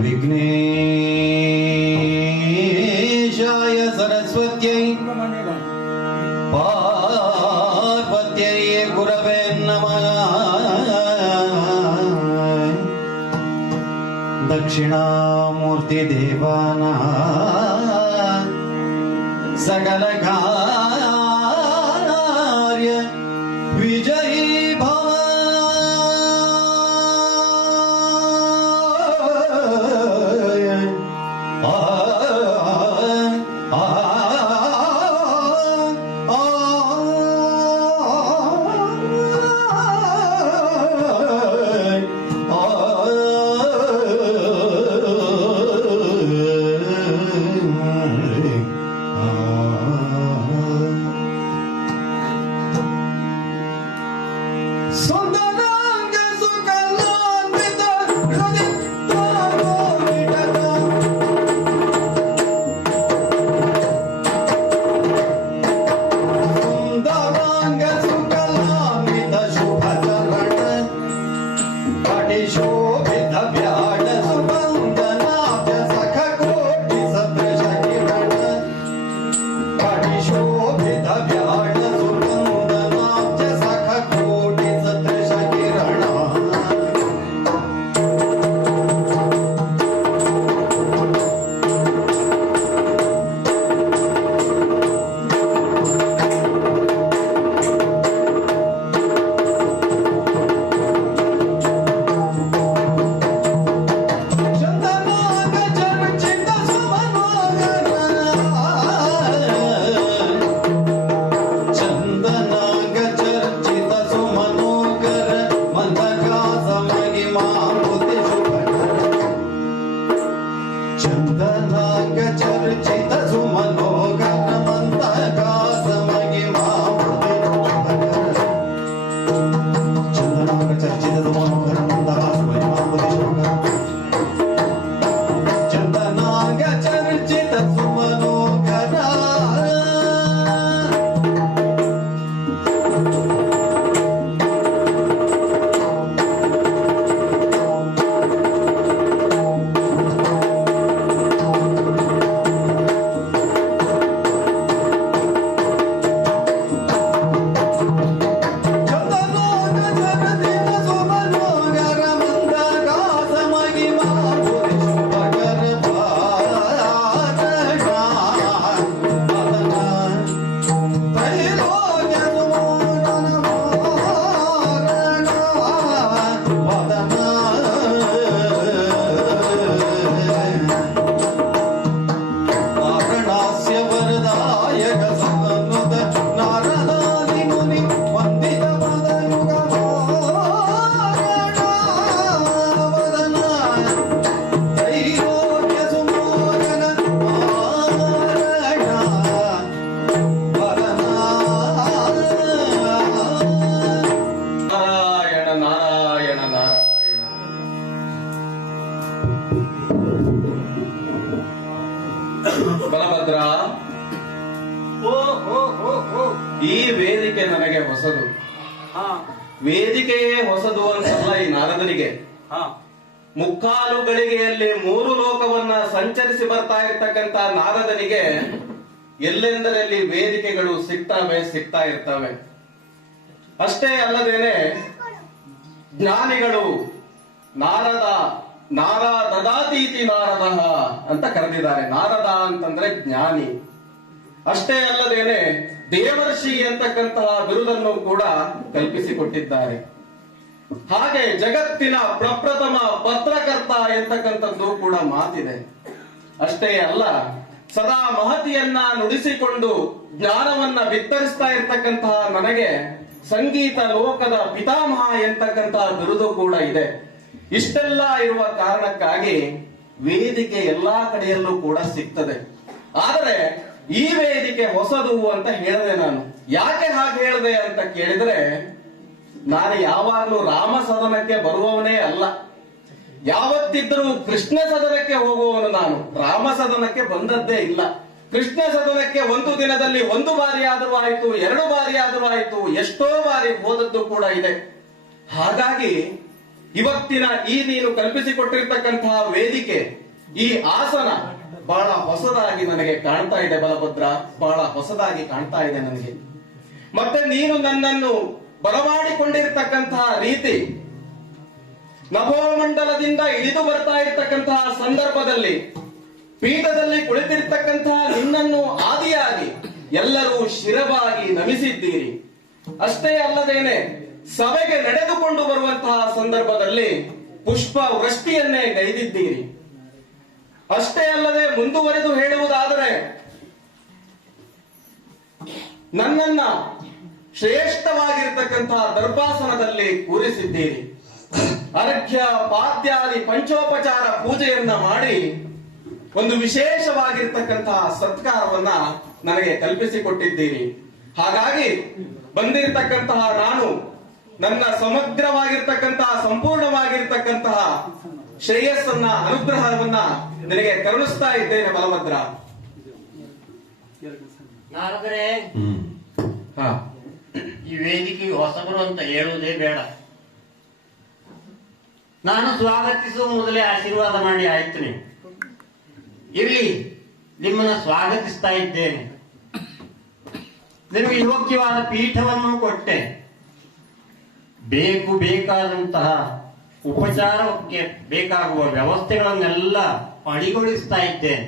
विघ्नेशाय सरस्वत्यै पार्वत्यै गुरवे नमः। दक्षिणामूर्ति देवाना सकल कार्य विजयी भव। ಬಲಭದ್ರ, ಈ ವೇದಿಕೆ ನನಗೆ ಹೊಸದು. ವೇದಿಕೆಯೇ ಹೊಸದು ಅಂತಲ್ಲ ಈ ನಾರದನಿಗೆ. ಮುಕ್ಕಾಲು ಗಳಿಗೆಯಲ್ಲಿ 3 ಲೋಕವನ್ನ ಸಂಚರಿಸಿ ಬರ್ತಾ ಇರ್ತಕ್ಕಂತ ನಾರದನಿಗೆ ಎಲ್ಲೆಂದರಲ್ಲಿ ವೇದಿಕೆಗಳು ಸಿಗ್ತಾ ಇರ್ತವೆ. ಅಷ್ಟೇ ಅಲ್ಲದೇನೆ ಜ್ಞಾನಿಗಳು ನಾರದದಾತೀತಿ ನಾರದ ಅಂತ ಕರೆದಿದ್ದಾರೆ. ನಾರದ ಅಂತಂದ್ರೆ ಜ್ಞಾನಿ. ಅಷ್ಟೇ ಅಲ್ಲದೇನೆ ದೇವರ್ಷಿ ಅಂತಕ್ಕಂತಹ ಬಿರುದನ್ನು ಕೂಡ ಕಲ್ಪಿಸಿಕೊಟ್ಟಿದ್ದಾರೆ. ಹಾಗೆ ಜಗತ್ತಿನ ಪ್ರಪ್ರಥಮ ಪತ್ರಕರ್ತ ಎಂತಕ್ಕಂಥದ್ದು ಕೂಡ ಮಾತಿದೆ. ಅಷ್ಟೇ ಅಲ್ಲ, ಸದಾ ಮಹತಿಯನ್ನ ನುಡಿಸಿಕೊಂಡು ಜ್ಞಾನವನ್ನ ಬಿತ್ತರಿಸ್ತಾ ಇರ್ತಕ್ಕಂತಹ ನನಗೆ ಸಂಗೀತ ಲೋಕದ ಪಿತಾಮಹ ಎಂತಕ್ಕಂತಹ ಬಿರುದು ಕೂಡ ಇದೆ. ಇಷ್ಟೆಲ್ಲ ಇರುವ ಕಾರಣಕ್ಕಾಗಿ ವೇದಿಕೆ ಎಲ್ಲಾ ಕಡೆಯಲ್ಲೂ ಕೂಡ ಸಿಗ್ತದೆ. ಆದರೆ ಈ ವೇದಿಕೆ ಹೊಸದು ಅಂತ ಹೇಳಿದೆ ನಾನು. ಯಾಕೆ ಹಾಗೆ ಹೇಳಿದೆ ಅಂತ ಕೇಳಿದ್ರೆ, ನಾನು ಯಾವಾಗಲೂ ರಾಮ ಸದನಕ್ಕೆ ಬರುವವನೇ ಅಲ್ಲ. ಯಾವತ್ತಿದ್ರೂ ಕೃಷ್ಣ ಸದನಕ್ಕೆ ಹೋಗುವವನು ನಾನು. ರಾಮ ಸದನಕ್ಕೆ ಬಂದದ್ದೇ ಇಲ್ಲ. ಕೃಷ್ಣ ಸದನಕ್ಕೆ ಒಂದು ದಿನದಲ್ಲಿ 1 ಬಾರಿ ಆದರೂ ಆಯ್ತು, 2 ಬಾರಿ ಆದರೂ ಆಯ್ತು, ಎಷ್ಟೋ ಬಾರಿ ಹೋದದ್ದು ಕೂಡ ಇದೆ. ಹಾಗಾಗಿ ಇವತ್ತಿನ ಈ ನೀನು ಕಲ್ಪಿಸಿಕೊಟ್ಟಿರ್ತಕ್ಕಂತಹ ವೇದಿಕೆ, ಈ ಆಸನ ಬಹಳ ಹೊಸದಾಗಿ ನನಗೆ ಕಾಣ್ತಾ ಇದೆ ಬಲಭದ್ರ, ಬಹಳ ಹೊಸದಾಗಿ ಕಾಣ್ತಾ ಇದೆ ನನಗೆ. ಮತ್ತೆ ನೀನು ನನ್ನನ್ನು ಬರಮಾಡಿಕೊಂಡಿರ್ತಕ್ಕಂತಹ ರೀತಿ, ನಭೋಮಂಡಲದಿಂದ ಇಳಿದು ಬರ್ತಾ ಇರ್ತಕ್ಕಂತಹ ಸಂದರ್ಭದಲ್ಲಿ ಪೀಠದಲ್ಲಿ ಕುಳಿತಿರ್ತಕ್ಕಂತಹ ನಿನ್ನನ್ನು ಆದಿಯಾಗಿ ಎಲ್ಲರೂ ಶಿರವಾಗಿ ನಮಿಸಿದ್ದೀರಿ. ಅಷ್ಟೇ ಅಲ್ಲದೇನೆ ಸಭೆಗೆ ನಡೆದುಕೊಂಡು ಬರುವಂತಹ ಸಂದರ್ಭದಲ್ಲಿ ಪುಷ್ಪ ವೃಷ್ಟಿಯನ್ನೇ ಗೈದಿದ್ದೀರಿ. ಅಷ್ಟೇ ಅಲ್ಲದೆ ಮುಂದುವರೆದು ಹೇಳುವುದಾದರೆ ನನ್ನನ್ನ ಶ್ರೇಷ್ಠವಾಗಿರ್ತಕ್ಕಂತಹ ದರ್ಭಾಸನದಲ್ಲಿ ಕೂರಿಸಿದ್ದೀರಿ. ಅರ್ಘ್ಯ ಪಾದ್ಯಾದಿ ಪಂಚೋಪಚಾರ ಪೂಜೆಯನ್ನ ಮಾಡಿ ಒಂದು ವಿಶೇಷವಾಗಿರ್ತಕ್ಕಂತಹ ಸತ್ಕಾರವನ್ನ ನನಗೆ ಕಲ್ಪಿಸಿಕೊಟ್ಟಿದ್ದೀರಿ. ಹಾಗಾಗಿ ಬಂದಿರತಕ್ಕಂತಹ ನಾನು ನನ್ನ ಸಮಗ್ರವಾಗಿರ್ತಕ್ಕಂತಹ ಸಂಪೂರ್ಣವಾಗಿರ್ತಕ್ಕಂತಹ ಶ್ರೇಯಸ್ಸನ್ನ, ಅನುಗ್ರಹವನ್ನ ನಿನಗೆ ಕರುಣಿಸ್ತಾ ಇದ್ದೇನೆ ಬಲಭದ್ರ. ನಾರದರೆ ಈ ವೇದಿಕೆಗೆ ಹೊಸಬರು ಅಂತ ಹೇಳುವುದೇ ಬೇಡ. ನಾನು ಸ್ವಾಗತಿಸುವ ಮೊದಲೇ ಆಶೀರ್ವಾದ ಮಾಡಿ ಆಯ್ತು. ನೀವು ಇರ್ಲಿ, ನಿಮ್ಮನ್ನ ಸ್ವಾಗತಿಸ್ತಾ ಇದ್ದೇನೆ. ನಿಮಗೆ ಯೋಗ್ಯವಾದ ಪೀಠವನ್ನು ಕೊಟ್ಟೆ. ಬೇಕಾದಂತಹ ಉಪಚಾರಕ್ಕೆ ಬೇಕಾಗುವ ವ್ಯವಸ್ಥೆಗಳನ್ನೆಲ್ಲ ಅಡಿಗೊಳಿಸ್ತಾ ಇದ್ದೇನೆ.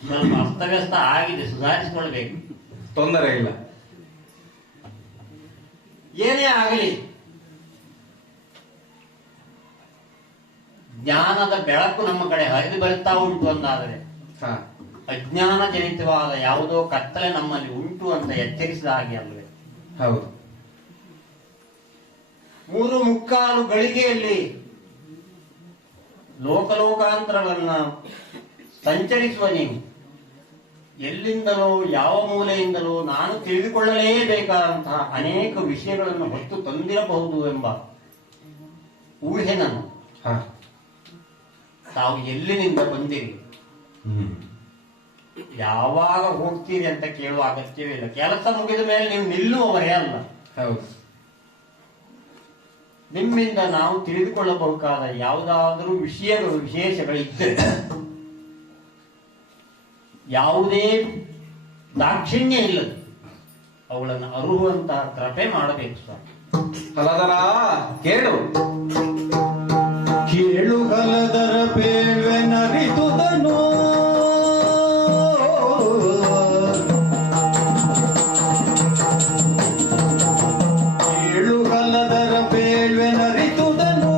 ಸ್ವಲ್ಪ ಅಸ್ತವ್ಯಸ್ತ ಆಗಿದೆ, ಸುಧಾರಿಸಿಕೊಳ್ಬೇಕು. ತೊಂದರೆ ಇಲ್ಲ. ಏನೇ ಆಗಲಿ, ಜ್ಞಾನದ ಬೆಳಕು ನಮ್ಮ ಕಡೆ ಹರಿದು ಬರುತ್ತಾ ಉಂಟು ಅಂತಾದರೆ ಅಜ್ಞಾನ ಜನಿತವಾದ ಯಾವುದೋ ಕತ್ತಲೆ ನಮ್ಮಲ್ಲಿ ಉಂಟು ಅಂತ ಎಚ್ಚರಿಸಿದ ಹಾಗೆ ಅಲ್ವೇ? ಹೌದು. 3 ಗಳಿಗೆಯಲ್ಲಿ ಲೋಕಲೋಕಾಂತರಗಳನ್ನ ಸಂಚರಿಸುವ ನೀವು ಎಲ್ಲಿಂದಲೋ ಯಾವ ಮೂಲೆಯಿಂದಲೋ ನಾನು ತಿಳಿದುಕೊಳ್ಳಲೇಬೇಕಾದಂತಹ ಅನೇಕ ವಿಷಯಗಳನ್ನು ಹೊತ್ತು ತಂದಿರಬಹುದು ಎಂಬ ಊಹೆ ನನ್ನ. ತಾವು ಎಲ್ಲಿನಿಂದ ಬಂದಿರಿ, ಯಾವಾಗ ಹೋಗ್ತೀರಿ ಅಂತ ಕೇಳುವ ಅಗತ್ಯವೇ ಇಲ್ಲ. ಕೆಲಸ ಮುಗಿದ ಮೇಲೆ ನೀವು ನಿಲ್ಲುವವರೇ ಅಲ್ಲ. ಹೌದು. ನಿಮ್ಮಿಂದ ನಾವು ತಿಳಿದುಕೊಳ್ಳಬೇಕಾದ ಯಾವುದಾದರೂ ವಿಷಯಗಳು, ವಿಶೇಷಗಳಿದ್ದರೆ ಯಾವುದೇ ದಾಕ್ಷಿಣ್ಯ ಇಲ್ಲದು ಅವುಗಳನ್ನು ಅರುಹುವಂತಹ ಕೃಪೆ ಮಾಡಬೇಕು ಸರ್. ಕಲದರ ಕೇಳು ಕೇಳು ಕಲದರ ಬೇಳ್ವೆನರಿದುದನು ಕೇಳು ಕಲದರ ಬೇಳ್ವೆನರಿದುದನು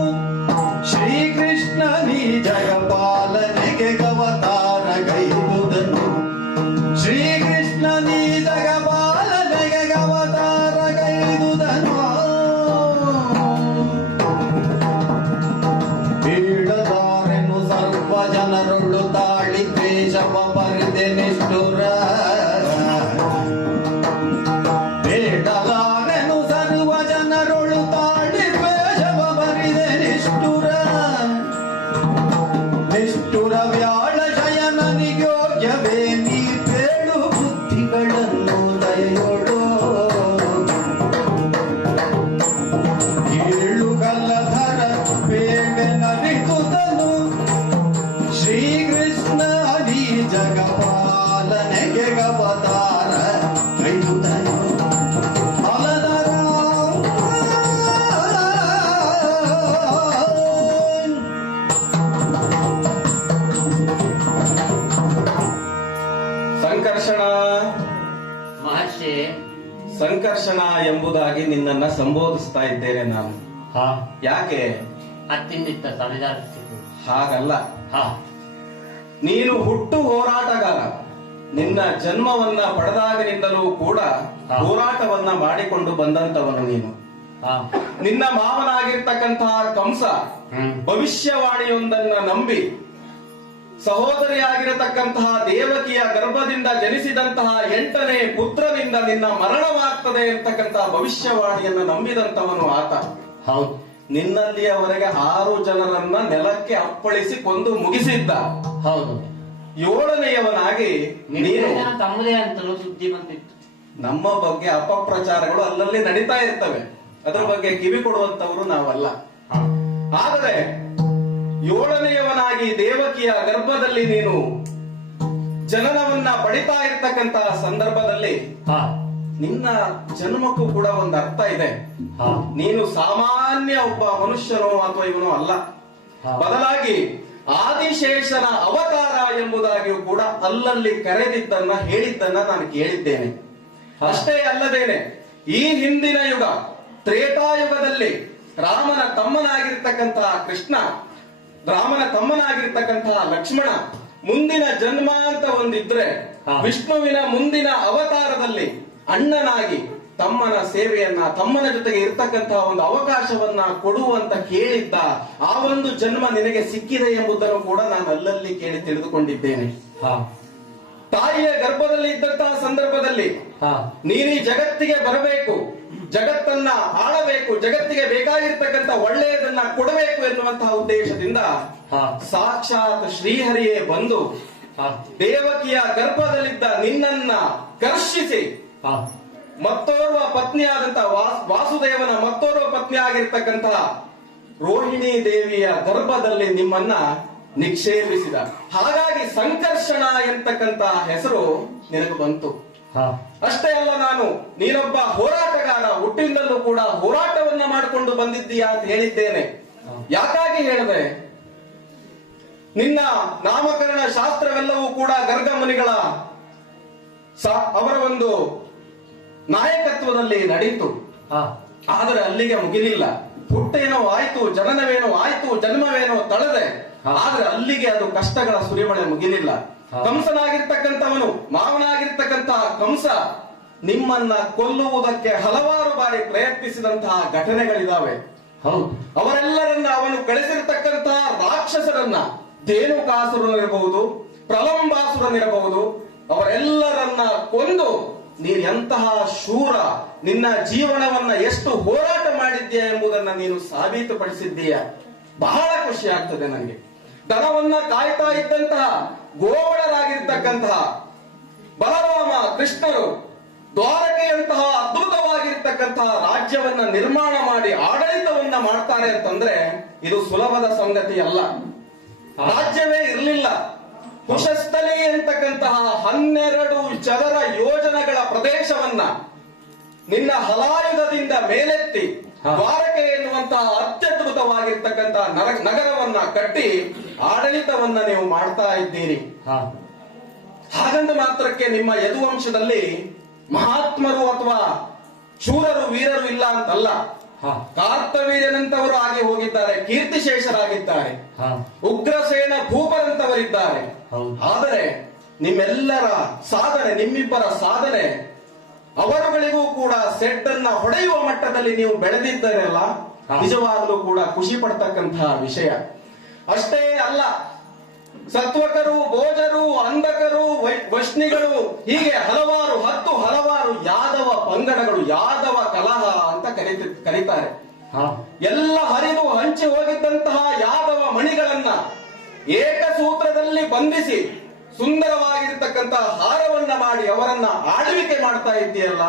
ಶ್ರೀಕೃಷ್ಣ ನೀ ಜಗಪಾಲನೆಗೆ ಅವತಾರ ಗೈದುದನು ಶ್ರೀಕೃಷ್ಣ ನೀ ಜಗಪಾಲನೆಗೆ ಅವತಾರ ಗೈದುದನು ಬೀಳದಾರೆನು ಸರ್ವ ಜನರುಳು ತಾಳಿ ದ್ವೇಷವ ಬರಿದೆ ನಿಷ್ಠುರ ಬೇಡಲಾರೆನು ಸರ್ವ ಜನರುಳು ತಾಳಿ ದ್ವೇಷವ ಬರಿದೆ ನಿಷ್ಠುರ ನಿಷ್ಠುರ ವ್ಯಾಳ ಶಯನನಿಗೋಗ್ಯವೇ ನೀ ಬೇಳು ಬುದ್ಧಿಗಳನ್ನು ದಯೆಯೋಡು ಏಳು ಕಲ್ಲಧರ ಬೇಗನರಿದುದನು ಶ್ರೀಕೃಷ್ಣ ಅದಿ ಜಗಪಾಲನೆಗೆ ಅವತಾರ ಕೈದುದನು ಅಲದರ ಸಂಕರ್ಷಣ. ಮಹರ್ಷಿ, ಸಂಕರ್ಷಣ ಎಂಬುದಾಗಿ ನಿನ್ನನ್ನ ಸಂಬೋಧಿಸ್ತಾ ಇದ್ದೇನೆ ನಾನು. ಯಾಕೆ? ಅತ್ತಿಂದಿತ್ತ ಸರಿದಾರಿಸಿತು. ಹಾಗಲ್ಲ. ಹಾ, ನೀನು ಹುಟ್ಟು ಹೋರಾಟಗಾರ. ನಿನ್ನ ಜನ್ಮವನ್ನ ಪಡೆದಾಗಿನಿಂದಲೂ ಕೂಡ ಹೋರಾಟವನ್ನ ಮಾಡಿಕೊಂಡು ಬಂದಂತವನು ನೀನು. ನಿನ್ನ ಮಾವನಾಗಿರ್ತಕ್ಕಂತಹ ಕಂಸ ಭವಿಷ್ಯವಾಣಿಯೊಂದನ್ನ ನಂಬಿ ಸಹೋದರಿಯಾಗಿರತಕ್ಕಂತಹ ದೇವಕಿಯ ಗರ್ಭದಿಂದ ಜನಿಸಿದಂತಹ 8ನೇ ಪುತ್ರನಿಂದ ನಿನ್ನ ಮರಣವಾಗ್ತದೆ ಅಂತಕ್ಕಂತಹ ಭವಿಷ್ಯವಾಣಿಯನ್ನು ನಂಬಿದಂತವನು ಆತ. ಹೌದು. ನಿನ್ನಲ್ಲಿಯವರೆಗೆ 6 ಜನರನ್ನ ನೆಲಕ್ಕೆ ಅಪ್ಪಳಿಸಿ ಕೊಂದು ಮುಗಿಸಿದ್ದ. ಹೌದು. 7ನೇಯವನಾಗಿ ನೀನು ತಮ್ಮದೇ ಅಂತಲೂ ಸುದ್ದಿ ಬಂದಿತ್ತು. ನಮ್ಮ ಬಗ್ಗೆ ಅಪಪ್ರಚಾರಗಳು ಅಲ್ಲಲ್ಲಿ ನಡೀತಾ ಇರ್ತವೆ. ಅದರ ಬಗ್ಗೆ ಕಿವಿ ಕೊಡುವಂತವರು ನಾವಲ್ಲ. ಆದರೆ ಏಳನೆಯವನಾಗಿ ದೇವಕಿಯ ಗರ್ಭದಲ್ಲಿ ನೀನು ಜನನವನ್ನ ಪಡಿತಾ ಇರ್ತಕ್ಕಂತಹ ಸಂದರ್ಭದಲ್ಲಿ ಹಾ ನಿನ್ನ ಜನ್ಮಕ್ಕೂ ಕೂಡ ಒಂದು ಅರ್ಥ ಇದೆ. ಹಾ ನೀನು ಸಾಮಾನ್ಯ ಒಬ್ಬ ಮನುಷ್ಯನೋ ಅಥವಾ ಇವನೋ ಅಲ್ಲ, ಬದಲಾಗಿ ಆದಿಶೇಷನ ಅವತಾರ ಎಂಬುದಾಗಿಯೂ ಕೂಡ ಅಲ್ಲಲ್ಲಿ ಕರೆದಿದ್ದನ್ನ ಹೇಳಿದ್ದನ್ನ ನಾನು ಕೇಳಿದ್ದೇನೆ. ಅಷ್ಟೇ ಅಲ್ಲದೇನೆ ಈ ಹಿಂದಿನ ಯುಗ ತ್ರೇತಾಯುಗದಲ್ಲಿ ರಾಮನ ತಮ್ಮನಾಗಿರ್ತಕ್ಕಂತಹ ಕೃಷ್ಣ, ರಾಮನ ತಮ್ಮನಾಗಿರ್ತಕ್ಕಂತಹ ಲಕ್ಷ್ಮಣ ಮುಂದಿನ ಜನ್ಮ ಅಂತ ಒಂದಿದ್ರೆ ವಿಷ್ಣುವಿನ ಮುಂದಿನ ಅವತಾರದಲ್ಲಿ ಅಣ್ಣನಾಗಿ ತಮ್ಮನ ಸೇವೆಯನ್ನ, ತಮ್ಮನ ಜೊತೆಗೆ ಇರ್ತಕ್ಕಂತಹ ಒಂದು ಅವಕಾಶವನ್ನ ಕೊಡುವಂತ ಕೇಳಿದ್ದ ಆ ಒಂದು ಜನ್ಮ ನಿನಗೆ ಸಿಕ್ಕಿದೆ ಎಂಬುದನ್ನು ಕೂಡ ನಾನು ಅಲ್ಲಲ್ಲಿ ಕೇಳಿ ತಿಳಿದುಕೊಂಡಿದ್ದೇನೆ. ತಾಯಿಯ ಗರ್ಭದಲ್ಲಿ ಇದ್ದಂತಹ ಸಂದರ್ಭದಲ್ಲಿ ನೀನು ಈ ಜಗತ್ತಿಗೆ ಬರಬೇಕು, ಜಗತ್ತನ್ನ ಆಳಬೇಕು, ಜಗತ್ತಿಗೆ ಬೇಕಾಗಿರ್ತಕ್ಕಂಥ ಒಳ್ಳೆಯದನ್ನ ಕೊಡಬೇಕು ಎನ್ನುವಂತಹ ಉದ್ದೇಶದಿಂದ ಸಾಕ್ಷಾತ್ ಶ್ರೀಹರಿಯೇ ಬಂದು ದೇವಕಿಯ ಗರ್ಭದಲ್ಲಿದ್ದ ನಿನ್ನನ್ನ ಕರ್ಷಿಸಿ ಮತ್ತೋರ್ವ ಪತ್ನಿಯಾದಂತಹ ವಾಸುದೇವನ ಮತ್ತೋರ್ವ ಪತ್ನಿ ಆಗಿರ್ತಕ್ಕಂತಹ ರೋಹಿಣಿ ದೇವಿಯ ಗರ್ಭದಲ್ಲಿ ನಿಮ್ಮನ್ನ ನಿಕ್ಷೇಪಿಸಿದ. ಹಾಗಾಗಿ ಸಂಕರ್ಷಣ ಎಂತಕ್ಕಂತ ಹೆಸರು ನಿನಗೆ ಬಂತು. ಅಷ್ಟೇ ಅಲ್ಲ, ನೀನೊಬ್ಬ ಹೋರಾಟಗಾರ, ಹುಟ್ಟಿನಿಂದಲೂ ಕೂಡ ಹೋರಾಟವನ್ನ ಮಾಡಿಕೊಂಡು ಬಂದಿದ್ದೀಯಾ ಅಂತ ಹೇಳಿದ್ದೇನೆ. ಯಾಕಾಗಿ ಹೇಳಿದೆ? ನಿನ್ನ ನಾಮಕರಣ ಶಾಸ್ತ್ರವೆಲ್ಲವೂ ಕೂಡ ಗರ್ಗ ಮುನಿಗಳ ಅವರ ಒಂದು ನಾಯಕತ್ವದಲ್ಲಿ ನಡೆಯಿತು. ಆದರೆ ಅಲ್ಲಿಗೆ ಮುಗಿಲಿಲ್ಲ. ಹುಟ್ಟೇನೋ ಆಯ್ತು, ಜನನವೇನೋ ಆಯ್ತು, ಜನ್ಮವೇನೋ ತಳೆದೆ, ಆದ್ರೆ ಅಲ್ಲಿಗೆ ಅದು ಕಷ್ಟಗಳ ಸುರಿಮಳೆ ಮುಗಿಲಿಲ್ಲ. ಕಂಸನಾಗಿರ್ತಕ್ಕಂಥವನು, ಮಾವನಾಗಿರ್ತಕ್ಕಂತಹ ಕಂಸ ನಿಮ್ಮನ್ನ ಕೊಲ್ಲುವುದಕ್ಕೆ ಹಲವಾರು ಬಾರಿ ಪ್ರಯತ್ನಿಸಿದಂತಹ ಘಟನೆಗಳಿದಾವೆ. ಅವರೆಲ್ಲರನ್ನ ಅವನು ಕಳಿಸಿರ್ತಕ್ಕಂತಹ ರಾಕ್ಷಸರನ್ನ, ಧೇನುಕಾಸುರನಿರಬಹುದು, ಪ್ರಲಂಬಾಸುರನಿರಬಹುದು, ಅವರೆಲ್ಲರನ್ನ ಕೊಂದು ನೀನು ಎಂತಹ ಶೂರ, ನಿನ್ನ ಜೀವನವನ್ನ ಎಷ್ಟು ಹೋರಾಟ ಮಾಡಿದ್ದೀಯ ಎಂಬುದನ್ನ ನೀನು ಸಾಬೀತುಪಡಿಸಿದ್ದೀಯ. ಬಹಳ ಖುಷಿ ಆಗ್ತದೆ ನನಗೆ. ದನವನ್ನ ಕಾಯ್ತಾ ಇದ್ದಂತಹ ಗೋವಳರಾಗಿರ್ತಕ್ಕಂತಹ ಬಲರಾಮ ಕೃಷ್ಣರು ದ್ವಾರಕೆಯಂತಹ ಅದ್ಭುತವಾಗಿರ್ತಕ್ಕಂತಹ ರಾಜ್ಯವನ್ನ ನಿರ್ಮಾಣ ಮಾಡಿ ಆಡಳಿತವನ್ನ ಮಾಡ್ತಾರೆ ಅಂತಂದ್ರೆ ಇದು ಸುಲಭದ ಸಂಗತಿ ಅಲ್ಲ. ರಾಜ್ಯವೇ ಇರಲಿಲ್ಲ. ಕುಶಸ್ಥಲಿ ಎಂತಕ್ಕಂತಹ 12 ಚದರ ಯೋಜನೆಗಳ ಪ್ರದೇಶವನ್ನ ನಿನ್ನ ಹಲಾಯುಧದಿಂದ ಮೇಲೆತ್ತಿ ದ್ವಾರಕೆ ಎನ್ನುವಂತಹ ಅತ್ಯದ್ಭುತವಾಗಿರ್ತಕ್ಕಂತಹ ನಗರವನ್ನ ಕಟ್ಟಿ ಆಡಳಿತವನ್ನ ನೀವು ಮಾಡ್ತಾ ಇದ್ದೀರಿ. ಹಾಗಂದ ಮಾತ್ರಕ್ಕೆ ನಿಮ್ಮ ಯದುವಂಶದಲ್ಲಿ ಮಹಾತ್ಮರು ಅಥವಾ ಶೂರರು, ವೀರರು ಇಲ್ಲ ಅಂತಲ್ಲ. ಕಾರ್ತವೀರ್ಯನಂತವರು ಆಗಿ ಹೋಗಿದ್ದಾರೆ, ಕೀರ್ತಿಶೇಷರಾಗಿದ್ದಾರೆ, ಉಗ್ರಸೇನ ಭೂಪರಂತವರಿದ್ದಾರೆ. ಆದರೆ ನಿಮ್ಮೆಲ್ಲರ ಸಾಧನೆ, ನಿಮ್ಮಿಬ್ಬರ ಸಾಧನೆ ಅವರುಗಳಿಗೂ ಕೂಡ ಸೆಡ್ಡನ್ನ ಹೊಡೆಯುವ ಮಟ್ಟದಲ್ಲಿ ನೀವು ಬೆಳೆದಿದ್ದರಲ್ಲ, ನಿಜವಾಗಲೂ ಕೂಡ ಖುಷಿ ಪಡ್ತಕ್ಕಂತಹ ವಿಷಯ. ಅಷ್ಟೇ ಅಲ್ಲ, ಸತ್ವಕರು, ಭೋಜರು, ಅಂಧಕರು, ವೈಷ್ಣಿಗಳು, ಹೀಗೆ ಹಲವಾರು ಯಾದವ ಪಂಗಡಗಳು, ಯಾದವ ಕಲಹ ಅಂತ ಕರೀತಾರೆ. ಎಲ್ಲ ಹರಿದು ಹಂಚಿ ಹೋಗಿದ್ದಂತಹ ಯಾದವ ಮಣಿಗಳನ್ನ ಏಕಸೂತ್ರದಲ್ಲಿ ಬಂಧಿಸಿ ಸುಂದರವಾಗಿರ್ತಕ್ಕಂತಹ ಹಾರವನ್ನ ಮಾಡಿ ಅವರನ್ನ ಆಳ್ವಿಕೆ ಮಾಡ್ತಾ ಇದ್ದೀಯಲ್ಲ,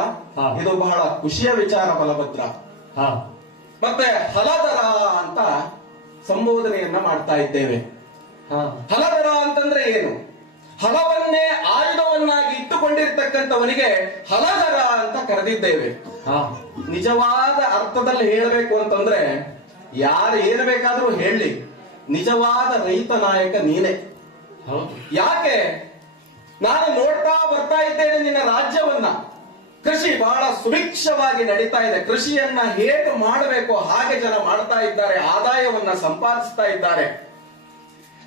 ಇದು ಬಹಳ ಖುಷಿಯ ವಿಚಾರ ಬಲಭದ್ರ. ಮತ್ತೆ ಹಲಧರ ಅಂತ ಸಂಬೋಧನೆಯನ್ನ ಮಾಡ್ತಾ ಇದ್ದೇವೆ. ಹಲಧರ ಅಂತಂದ್ರೆ ಏನು? ಹಲವನ್ನೇ ಆಯುಧವನ್ನಾಗಿ ಇಟ್ಟುಕೊಂಡಿರ್ತಕ್ಕಂಥವನಿಗೆ ಹಲಧರ ಅಂತ ಕರೆದಿದ್ದೇವೆ. ನಿಜವಾದ ಅರ್ಥದಲ್ಲಿ ಹೇಳಬೇಕು ಅಂತಂದ್ರೆ ಯಾರು ಏನು ಬೇಕಾದ್ರೂ ಹೇಳಿ, ನಿಜವಾದ ರೈತ ನಾಯಕ ನೀನೆ. ಯಾಕೆ? ನಾನು ನೋಡ್ತಾ ಬರ್ತಾ ಇದ್ದೇನೆ ನಿನ್ನ ರಾಜ್ಯವನ್ನ. ಕೃಷಿ ಬಹಳ ಸುಭಿಕ್ಷವಾಗಿ ನಡೀತಾ ಇದೆ. ಕೃಷಿಯನ್ನ ಹೇಗೆ ಮಾಡಬೇಕು ಹಾಗೆ ಜನ ಮಾಡ್ತಾ ಇದ್ದಾರೆ, ಆದಾಯವನ್ನ ಸಂಪಾದಿಸ್ತಾ ಇದ್ದಾರೆ.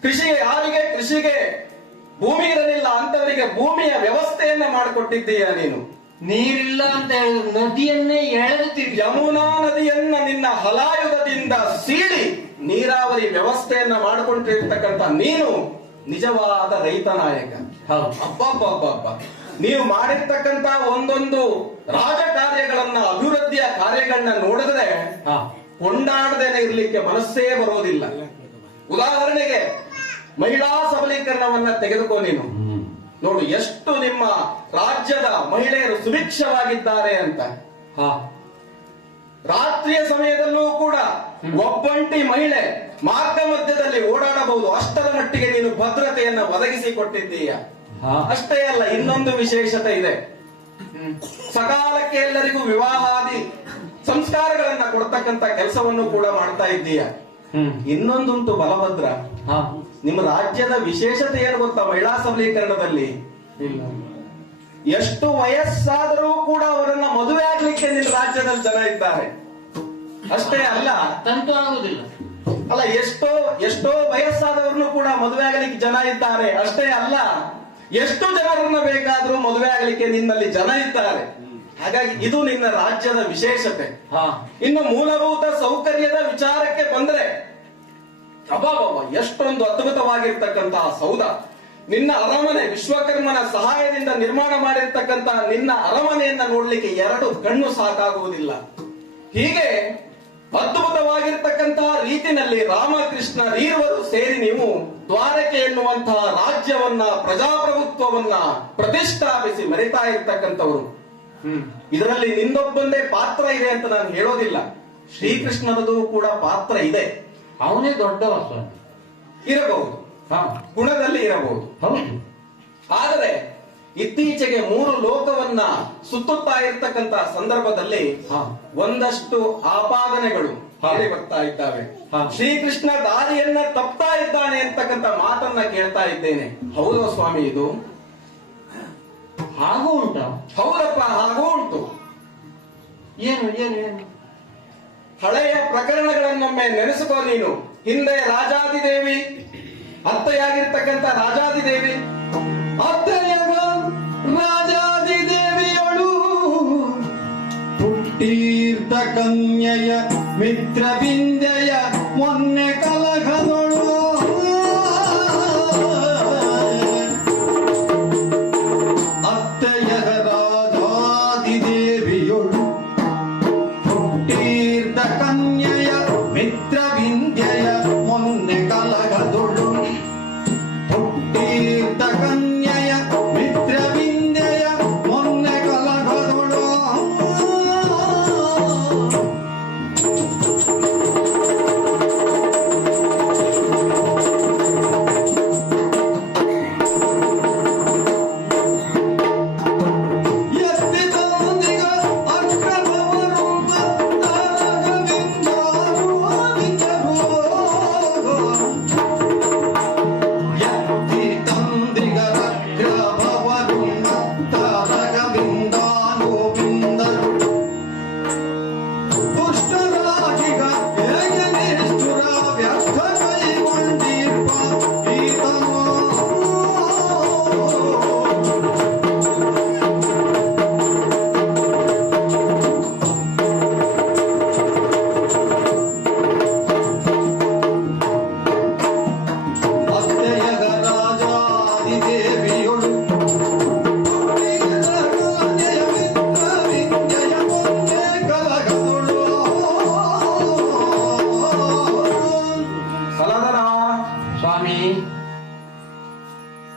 ಕೃಷಿಗೆ ಭೂಮಿ ಇರಲಿಲ್ಲ ಅಂತವರಿಗೆ ಭೂಮಿಯ ವ್ಯವಸ್ಥೆಯನ್ನ ಮಾಡಿಕೊಟ್ಟಿದ್ದೀಯ ನೀನು. ನೀರಿಲ್ಲ ಅಂತ ಹೇಳಿದ್ರು ನದಿಯನ್ನೇ ಎಳೆದು ಯಮುನಾ ನದಿಯನ್ನ ನಿನ್ನ ಹಲಾಯುಧದಿಂದ ಸೀಳಿ ನೀರಾವರಿ ವ್ಯವಸ್ಥೆಯನ್ನ ಮಾಡಿಕೊಂಡಿರ್ತಕ್ಕಂಥ ನೀನು ನಿಜವಾದ ರೈತ ನಾಯಕ. ಅಬ್ಬಬ್ಬಬ್ಬ, ನೀವು ಮಾಡಿರ್ತಕ್ಕಂಥ ಒಂದೊಂದು ರಾಜಕಾರ್ಯಗಳನ್ನ, ಅಭಿವೃದ್ಧಿಯ ಕಾರ್ಯಗಳನ್ನ ನೋಡಿದ್ರೆ ಕೊಂಡಾಡದೇನೆ ಇರ್ಲಿಕ್ಕೆ ಮನಸ್ಸೇ ಬರೋದಿಲ್ಲ. ಉದಾಹರಣೆಗೆ ಮಹಿಳಾ ಸಬಲೀಕರಣವನ್ನ ತೆಗೆದುಕೋ ನೀನು. ನೋಡು ಎಷ್ಟು ನಿಮ್ಮ ರಾಜ್ಯದ ಮಹಿಳೆಯರು ಸುಭಿಕ್ಷವಾಗಿದ್ದಾರೆ ಅಂತ. ರಾತ್ರಿಯ ಸಮಯದಲ್ಲೂ ಕೂಡ ಒಬ್ಬಂಟಿ ಮಹಿಳೆ ಮಾರ್ಗ ಮಧ್ಯದಲ್ಲಿ ಓಡಾಡಬಹುದು, ಅಷ್ಟರ ಮಟ್ಟಿಗೆ ನೀನು ಭದ್ರತೆಯನ್ನು ಒದಗಿಸಿಕೊಟ್ಟಿದ್ದೀಯ. ಅಷ್ಟೇ ಅಲ್ಲ, ಇನ್ನೊಂದು ವಿಶೇಷತೆ ಇದೆ. ಸಕಾಲಕ್ಕೆ ಎಲ್ಲರಿಗೂ ವಿವಾಹಾದಿ ಸಂಸ್ಕಾರಗಳನ್ನ ಕೊಡ್ತಕ್ಕಂತ ಕೆಲಸವನ್ನು ಕೂಡ ಮಾಡ್ತಾ ಇದ್ದೀಯ. ಇನ್ನೊಂದುಂಟು ಬಲಭದ್ರ, ನಿಮ್ಮ ರಾಜ್ಯದ ವಿಶೇಷತೆ ಏನು ಗೊತ್ತಾ? ಮಹಿಳಾ ಸಬಲೀಕರಣದಲ್ಲಿ ಎಷ್ಟು ವಯಸ್ಸಾದರೂ ಕೂಡ ಅವರನ್ನ ಮದುವೆ ಆಗ್ಲಿಕ್ಕೆ ನಿನ್ನ ರಾಜ್ಯದಲ್ಲಿ ಜನ ಇದ್ದಾರೆ. ಅಷ್ಟೇ ಅಲ್ಲ, ತಂತು ಆಗುದಿಲ್ಲ ಅಲ್ಲ, ಎಷ್ಟೋ ವಯಸ್ಸಾದವ್ರನ್ನು ಕೂಡ ಮದುವೆ ಆಗಲಿಕ್ಕೆ ಜನ ಇದ್ದಾರೆ. ಅಷ್ಟೇ ಅಲ್ಲ, ಎಷ್ಟು ಜನರನ್ನ ಬೇಕಾದ್ರೂ ಮದುವೆ ಆಗಲಿಕ್ಕೆ ನಿನ್ನಲ್ಲಿ ಜನ ಇದ್ದಾರೆ. ಹಾಗಾಗಿ ಇದು ನಿನ್ನ ರಾಜ್ಯದ ವಿಶೇಷತೆ. ಇನ್ನು ಮೂಲಭೂತ ಸೌಕರ್ಯದ ವಿಚಾರಕ್ಕೆ ಬಂದ್ರೆ, ಅಬ್ಬಾಬಾಬ, ಎಷ್ಟೊಂದು ಅದ್ಭುತವಾಗಿರ್ತಕ್ಕಂತಹ ಸೌಧ. ನಿನ್ನ ಅರಮನೆ ವಿಶ್ವಕರ್ಮನ ಸಹಾಯದಿಂದ ನಿರ್ಮಾಣ ಮಾಡಿರ್ತಕ್ಕಂತ ನಿನ್ನ ಅರಮನೆಯನ್ನ ನೋಡ್ಲಿಕ್ಕೆ 2 ಕಣ್ಣು ಸಾಕಾಗುವುದಿಲ್ಲ. ಹೀಗೆ ಅದ್ಭುತವಾಗಿರ್ತಕ್ಕಂತಹ ರೀತಿನಲ್ಲಿ ರಾಮಕೃಷ್ಣ ಈರ್ವರು ಸೇರಿ ನೀವು ದ್ವಾರಕೆ ಎನ್ನುವಂತಹ ರಾಜ್ಯವನ್ನ, ಪ್ರಜಾಪ್ರಭುತ್ವವನ್ನ ಪ್ರತಿಷ್ಠಾಪಿಸಿ ಮರಿತಾ ಇರ್ತಕ್ಕಂಥವ್ರು. ಇದರಲ್ಲಿ ನಿಂದೊಬ್ಬಂದೇ ಪಾತ್ರ ಇದೆ ಅಂತ ನಾನು ಹೇಳೋದಿಲ್ಲ, ಶ್ರೀಕೃಷ್ಣನದು ಕೂಡ ಪಾತ್ರ ಇದೆ. ಅವನೇ ದೊಡ್ಡವ ಸ್ವಾಮಿ, ಇರಬಹುದು, ಗುಣದಲ್ಲಿ ಇರಬಹುದು. ಆದರೆ ಇತ್ತೀಚೆಗೆ 3 ಲೋಕವನ್ನ ಸುತ್ತುತ್ತಾ ಇರ್ತಕ್ಕಂತ ಸಂದರ್ಭದಲ್ಲಿ ಒಂದಷ್ಟು ಆಪಾದನೆಗಳು ಹೇಳಿ ಬರ್ತಾ ಇದ್ದಾವೆ. ಶ್ರೀಕೃಷ್ಣ ದಾರಿಯನ್ನ ತಪ್ತಾ ಇದ್ದಾನೆ ಅಂತಕ್ಕಂತ ಮಾತನ್ನ ಕೇಳ್ತಾ ಇದ್ದೇನೆ. ಹೌದೋ ಸ್ವಾಮಿ ಇದು? ಹಾಗೂ ಉಂಟ? ಹೌದಪ್ಪ, ಹಾಗೂ ಉಂಟು. ಏನು ಏನು ಏನು? ಹಳೆಯ ಪ್ರಕರಣಗಳನ್ನೊಮ್ಮೆ ನೆನೆಸಿಕೋ ನೀನು. ಹಿಂದೆ ರಾಜಾದಿದೇವಿ, ಅತ್ತೆಯಾಗಿರ್ತಕ್ಕಂಥ ರಾಜಾದಿದೇವಿ, ಅತ್ತೆಯಗ ರಾಜಾದಿದೇವಿಯೊಳು ಹುಟ್ಟೀರ್ಥ ಕನ್ಯೆಯ ಮಿತ್ರ ಬಿಂದೆಯ ಮೊನ್ನೆ ಕಲಹದೊಳು ಅತ್ತೆಯ ರಾಜಾದಿದೇವಿಯೊಳು ಹುಟ್ಟೀರ್ಥ ಕನ್ಯೆಯ ಮಿತ್ರ ಬಿಂದೆಯ ಮೊನ್ನೆ ಕಲಹದೊಳು ಹುಟ್ಟೀರ್ಥ ಕನ್ಯೆಯ ಮಿತ್ರ ಬಿಂದೆಯ ಮೊನ್ನೆ ಕಲಹದೊಳು ಎತ್ತಿದಂದಿಗ ಅಕ್ರಮವರು ತಾರಗವಿಂದಾರು ವಿಜರು ಎತ್ತಿ ತಂದಿಗರ ಗ್ರಹವರು ತಾರಗವಿಂದಾನು ವಿಂದರು ದುಷ್ಟರಾಗಿಗ ಹೇಗೆ ನಿಷ್ಠುರ ವ್ಯರ್ಥ ಕೈಗೊಂಡಿರ್ಪ ಈತನು ಅತ್ತೆಯಗ ರಾಜಾದಿದೇವಿಯೊಳು ಹುಟ್ಟೀರ್ಥ ಕನ್ಯೆಯ ಮಿತ್ರ ವಿಂದೆಯ ಮೊನ್ನೆ ಕಲಹದೊಳು ಸಲದರ ಸ್ವಾಮಿ,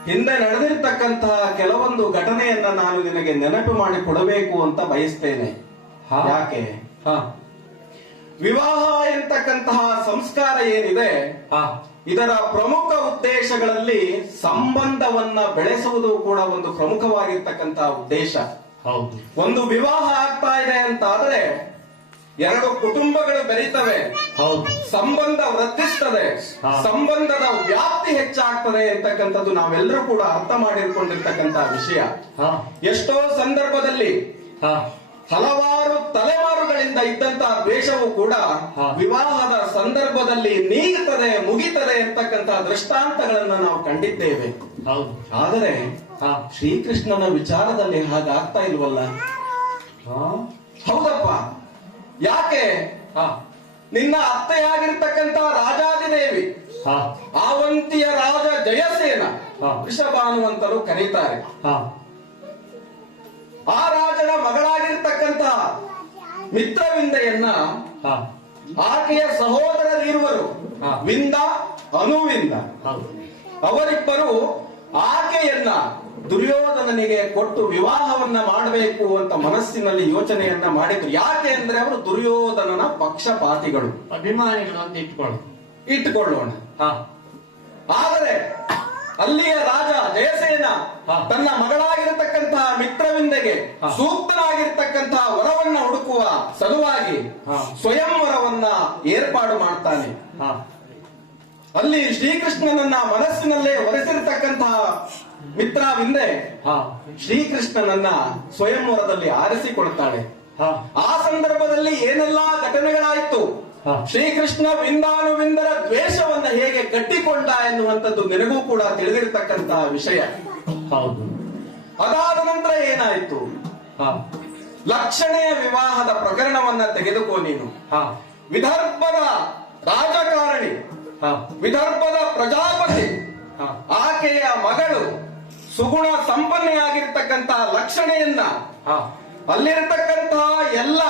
ಹಿಂದೆ ನಡೆದಿರ್ತಕ್ಕಂತಹ ಕೆಲವೊಂದು ಘಟನೆಯನ್ನ ನಾನು ನಿನಗೆ ನೆನಪು ಮಾಡಿ ಕೊಡಬೇಕು ಅಂತ ಬಯಸ್ತೇನೆ. ಯಾಕೆ? ವಿವಾಹ ಎಂತಕ್ಕಂತಹ ಸಂಸ್ಕಾರ ಏನಿದೆ, ಇದರ ಪ್ರಮುಖ ಉದ್ದೇಶಗಳಲ್ಲಿ ಸಂಬಂಧವನ್ನ ಬೆಳೆಸುವುದು ಕೂಡ ಒಂದು ಪ್ರಮುಖವಾಗಿರ್ತಕ್ಕಂತಹ ಉದ್ದೇಶ. ಹೌದು. ಒಂದು ವಿವಾಹ ಆಗ್ತಾ ಇದೆ ಅಂತ ಆದ್ರೆ 2 ಕುಟುಂಬಗಳು ಬೆರೀತವೆ, ಹೌದು. ಸಂಬಂಧ ವೃದ್ಧಿಸ್ತದೆ, ಸಂಬಂಧದ ವ್ಯಾಪ್ತಿ ಹೆಚ್ಚಾಗ್ತದೆ ಅಂತಕ್ಕಂಥದ್ದು ನಾವೆಲ್ಲರೂ ಕೂಡ ಅರ್ಥ ಮಾಡಿಕೊಂಡಿರ್ತಕ್ಕಂತಹ ವಿಷಯ. ಎಷ್ಟೋ ಸಂದರ್ಭದಲ್ಲಿ ಹಲವಾರು ತಲೆಮಾರುಗಳಿಂದ ಇದ್ದಂತಹ ದ್ವೇಷವು ಕೂಡ ವಿವಾಹದ ಸಂದರ್ಭದಲ್ಲಿ ನೀಗುತ್ತದೆ, ಮುಗಿತದೆ ಅಂತಕ್ಕಂತಹ ದೃಷ್ಟಾಂತಗಳನ್ನ ನಾವು ಕಂಡಿದ್ದೇವೆ. ಆದರೆ ಶ್ರೀಕೃಷ್ಣನ ವಿಚಾರದಲ್ಲಿ ಹಾಗಾಗ್ತಾ ಇಲ್ವಲ್ಲ? ಹೌದಪ್ಪ. ಯಾಕೆ? ನಿನ್ನ ಅತ್ತೆಯಾಗಿರ್ತಕ್ಕಂತ ರಾಜಾದಿದೇವಿ, ಆವಂತಿಯ ರಾಜ ಜಯಸೇನ, ವೃಷಭಾನುವಂತರು ಕರೀತಾರೆ. ಆ ರಾಜನ ಮಗಳಾಗಿರ್ತಕ್ಕಂತ ಮಿತ್ರವಿಂದೆಯನ್ನ ಆಕೆಯ ಸಹೋದರರಿರುವರು, ವಿಂದ ಅನುವಿಂದ, ಅವರಿಬ್ಬರು ಆಕೆಯನ್ನ ದುರ್ಯೋಧನನಿಗೆ ಕೊಟ್ಟು ವಿವಾಹವನ್ನ ಮಾಡಬೇಕು ಅಂತ ಮನಸ್ಸಿನಲ್ಲಿ ಯೋಚನೆಯನ್ನ ಮಾಡಿದ್ರು. ಯಾಕೆ ಅಂದ್ರೆ ಅವರು ದುರ್ಯೋಧನನ ಪಕ್ಷಪಾತಿಗಳು, ಅಭಿಮಾನಿಗಳು ಅಂತ ಇಟ್ಟುಕೊಳ್ಳೋಣ. ಹಾ ಆದರೆ ಅಲ್ಲಿಯ ರಾಜ ಜಯಸೇನ ತನ್ನ ಮಗಳಾಗಿರತಕ್ಕಂತಹ ಮಿತ್ರವಿಂದೆಗೆ ಸೂಕ್ತನಾಗಿರ್ತಕ್ಕಂತಹ ವರವನ್ನ ಹುಡುಕುವ ಸಲುವಾಗಿ ಸ್ವಯಂವರವನ್ನ ಏರ್ಪಾಡು ಮಾಡ್ತಾನೆ. ಅಲ್ಲಿ ಶ್ರೀಕೃಷ್ಣನನ್ನ ಮನಸ್ಸಿನಲ್ಲೇ ಒರೆಸಿರ್ತಕ್ಕಂತಹ ಮಿತ್ರವಿಂದೆ ಶ್ರೀಕೃಷ್ಣನನ್ನ ಸ್ವಯಂವರದಲ್ಲಿ ಆರಿಸಿಕೊಳ್ತಾಳೆ. ಆ ಸಂದರ್ಭದಲ್ಲಿ ಏನೆಲ್ಲಾ ಘಟನೆಗಳಾಯ್ತು, ಶ್ರೀಕೃಷ್ಣ ವಿಂದಾನುವಿಂದರ ದ್ವೇಷವನ್ನ ಹೇಗೆ ಕಟ್ಟಿಕೊಂಡ ಎನ್ನುವಂಥದ್ದು ನಿನಗೂ ಕೂಡ ತಿಳಿದಿರತಕ್ಕಂತಹ ವಿಷಯ. ಹೌದು. ಅದಾದ ನಂತರ ಏನಾಯ್ತು, ಲಕ್ಷಣೆಯ ವಿವಾಹದ ಪ್ರಕರಣವನ್ನ ತೆಗೆದುಕೋ ನೀನು. ವಿದರ್ಭದ ರಾಜಕಾರಣಿ, ವಿದರ್ಭದ ಪ್ರಜಾಪತಿ, ಆಕೆಯ ಮಗಳು ಸುಗುಣ ಸಂಪನ್ನೆಯಾಗಿರ್ತಕ್ಕಂತಹ ಲಕ್ಷಣೆಯನ್ನ ಅಲ್ಲಿರತಕ್ಕಂತಹ ಎಲ್ಲ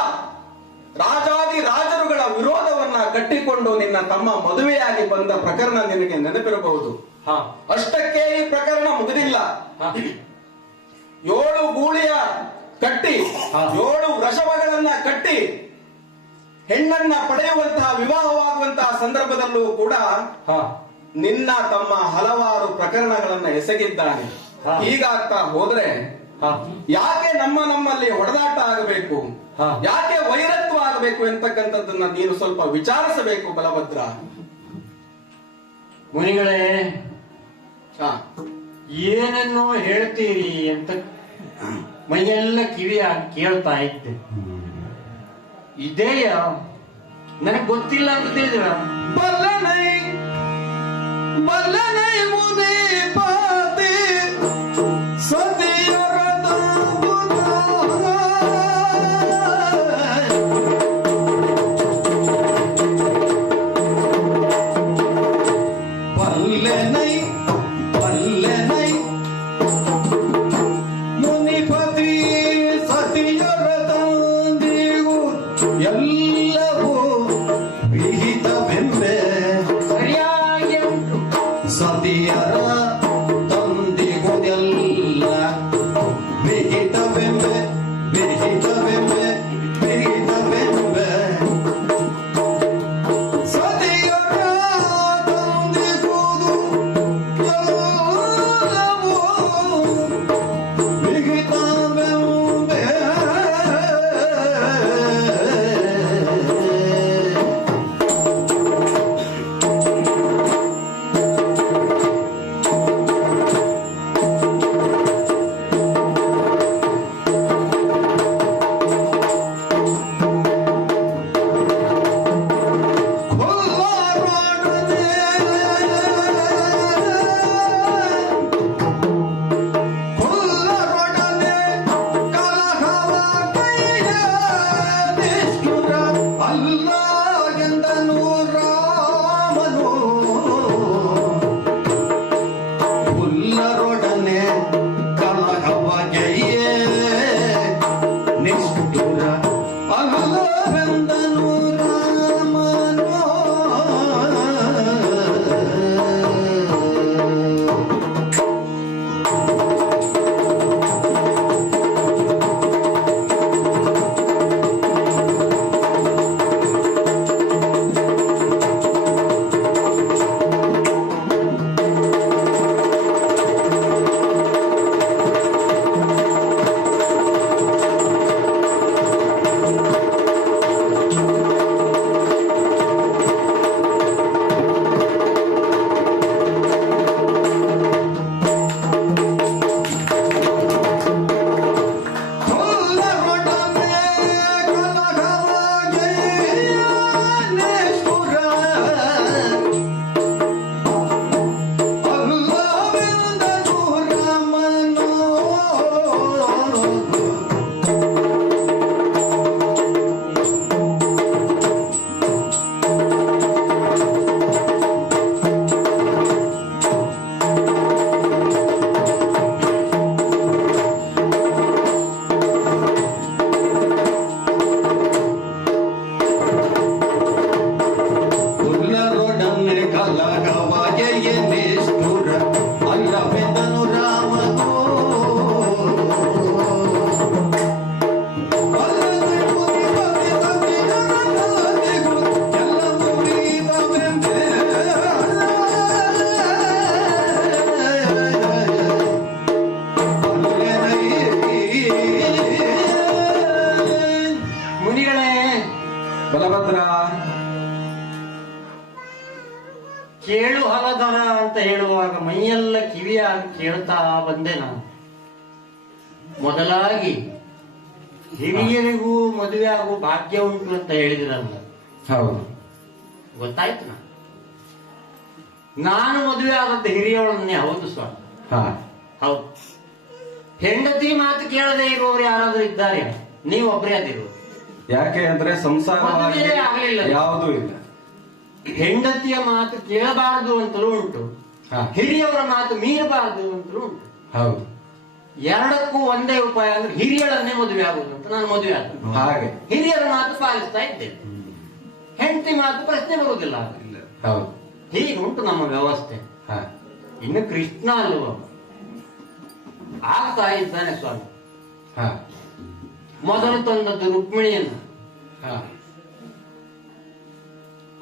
ರಾಜಾದಿ ರಾಜರುಗಳ ವಿರೋಧವನ್ನ ಕಟ್ಟಿಕೊಂಡು ನಿನ್ನ ತಮ್ಮ ಮದುವೆಯಾಗಿ ಬಂದ ಪ್ರಕರಣ ನಿನಗೆ ನೆನಪಿರಬಹುದು. ಅಷ್ಟಕ್ಕೆ ಈ ಪ್ರಕರಣ ಮುಗಿದಿಲ್ಲ. 7 ಗೂಳಿಯ ಕಟ್ಟಿ 7 ವೃಷಭಗಳನ್ನ ಕಟ್ಟಿ ಹೆಣ್ಣನ್ನ ಪಡೆಯುವಂತಹ ವಿವಾಹವಾಗುವಂತಹ ಸಂದರ್ಭದಲ್ಲೂ ಕೂಡ ನಿನ್ನ ತಮ್ಮ ಹಲವಾರು ಪ್ರಕರಣಗಳನ್ನ ಎಸಗಿದ್ದಾನೆ. ಹೀಗಾಗ್ತಾ ಹೋದ್ರೆ ಯಾಕೆ ನಮ್ಮಲ್ಲಿ ಹೊಡೆದಾಟ ಆಗಬೇಕು, ಯಾಕೆ ವೈರತ್ವ ಆಗಬೇಕು ಎಂತಕ್ಕಂಥದ್ದನ್ನ ನೀನು ಸ್ವಲ್ಪ ವಿಚಾರಿಸಬೇಕು ಬಲಭದ್ರ. ಮುನಿಗಳೇ, ಏನನ್ನೋ ಹೇಳ್ತೀರಿ ಅಂತ ಮೈಯೆಲ್ಲ ಕಿವಿಯಾಗಿ ಕೇಳ್ತಾ ಇದ್ದೆ. ಇದೇಯ ನನಗೆ ಗೊತ್ತಿಲ್ಲ ಅಂತ ತಿಳಿದ್ರ ಬಲ್ಲನೈ ಬಲ್ಲನೈ ಮುದಿ ಪಾತಿ ಸತಿಯರ ಬಲ್ಲನೈ ಬಲ್ಲನೈ ಮುನಿಪತಿ ಸತಿಯರ ತಂದಿಗೂ ಎಲ್ಲವೂ ವಿಹಿತವೆಂಬೆ. ಸರಿಯಾಗಿ ಉಂಟು. ಸತಿಯರ ತಂದಿಗುದೆಲ್ಲ ವಿಹಿತವೆಂಬೆ ವಿಹಿತವೆಂಬೆ ವಿಹಿತವೆಂಬೆ. ಸತಿಯರ ತಂದಿಗುದು ಎಲ್ಲವೂ ವಿಹಿತವೆಂಬೆ. ಏಳು ಹಲದರ ಅಂತ ಹೇಳುವಾಗ ಮೈಯೆಲ್ಲ ಕಿವಿಯಾಗಿ ಕೇಳ್ತಾ ಬಂದೆ ನಾನು. ಮೊದಲಾಗಿ ಹಿರಿಯರಿಗೂ ಮದುವೆ ಆಗುವ ಭಾಗ್ಯ ಉಂಟು ಅಂತ ಹೇಳಿದ್ರಲ್ಲ, ಹೌದು. ಗೊತ್ತಾಯ್ತು. ನಾನು ಮದುವೆ ಆದದ್ದು ಹಿರಿಯವಳನ್ನೇ. ಹೌದು ಸ್ವಾಮಿ, ಹಾ, ಹೌದು. ಹೆಂಡತಿ ಮಾತು ಕೇಳದೆ ಇರುವವರು ಯಾರಾದ್ರೂ ಇದ್ದಾರೆ? ನೀವು ಒಬ್ಬರೇ ಅದಿರು. ಯಾಕೆ ಅಂದ್ರೆ ಸಂಸಾರವಾಗಿ ಮದುವೆ ಆಗ್ಲಿಲ್ಲ. ಯಾವುದೂ ಇಲ್ಲ. ಹೆಂಡತಿಯ ಮಾತು ಕೇಳಬಾರದು ಅಂತಲೂ ಉಂಟು, ಹಾ, ಹಿರಿಯವರ ಮಾತು ಮೀರಬಾರದು ಅಂತಲೂ ಉಂಟು. ಹೌದು. ಎರಡಕ್ಕೂ ಒಂದೇ ಉಪಾಯ ಅಂದ್ರೆ ಹಿರಿಯಳನ್ನೇ ಮದುವೆ ಆಗುದು ಅಂತ ನಾನು ಮದುವೆ ಆದ. ಹಾಗೆ ಹಿರಿಯರ ಮಾತು ಪಾಲಿಸ್ತಾ ಇದ್ದೇನೆ, ಹೆಂಡತಿ ಮಾತು ಪ್ರಶ್ನೆ ಬರುವುದಿಲ್ಲ. ಹೌದು. ಹೀಗೆ ಉಂಟು ನಮ್ಮ ವ್ಯವಸ್ಥೆ. ಹಾ, ಇನ್ನು ಕೃಷ್ಣ ಅಲ್ವ ಆಗ್ತಾ ಇದ್ದಾನೆ ಸ್ವಾಮಿ. ಹಾ, ಮೊದಲು ತಂದದ್ದು ರುಕ್ಮಿಣಿಯನ್ನು. ಹಾ,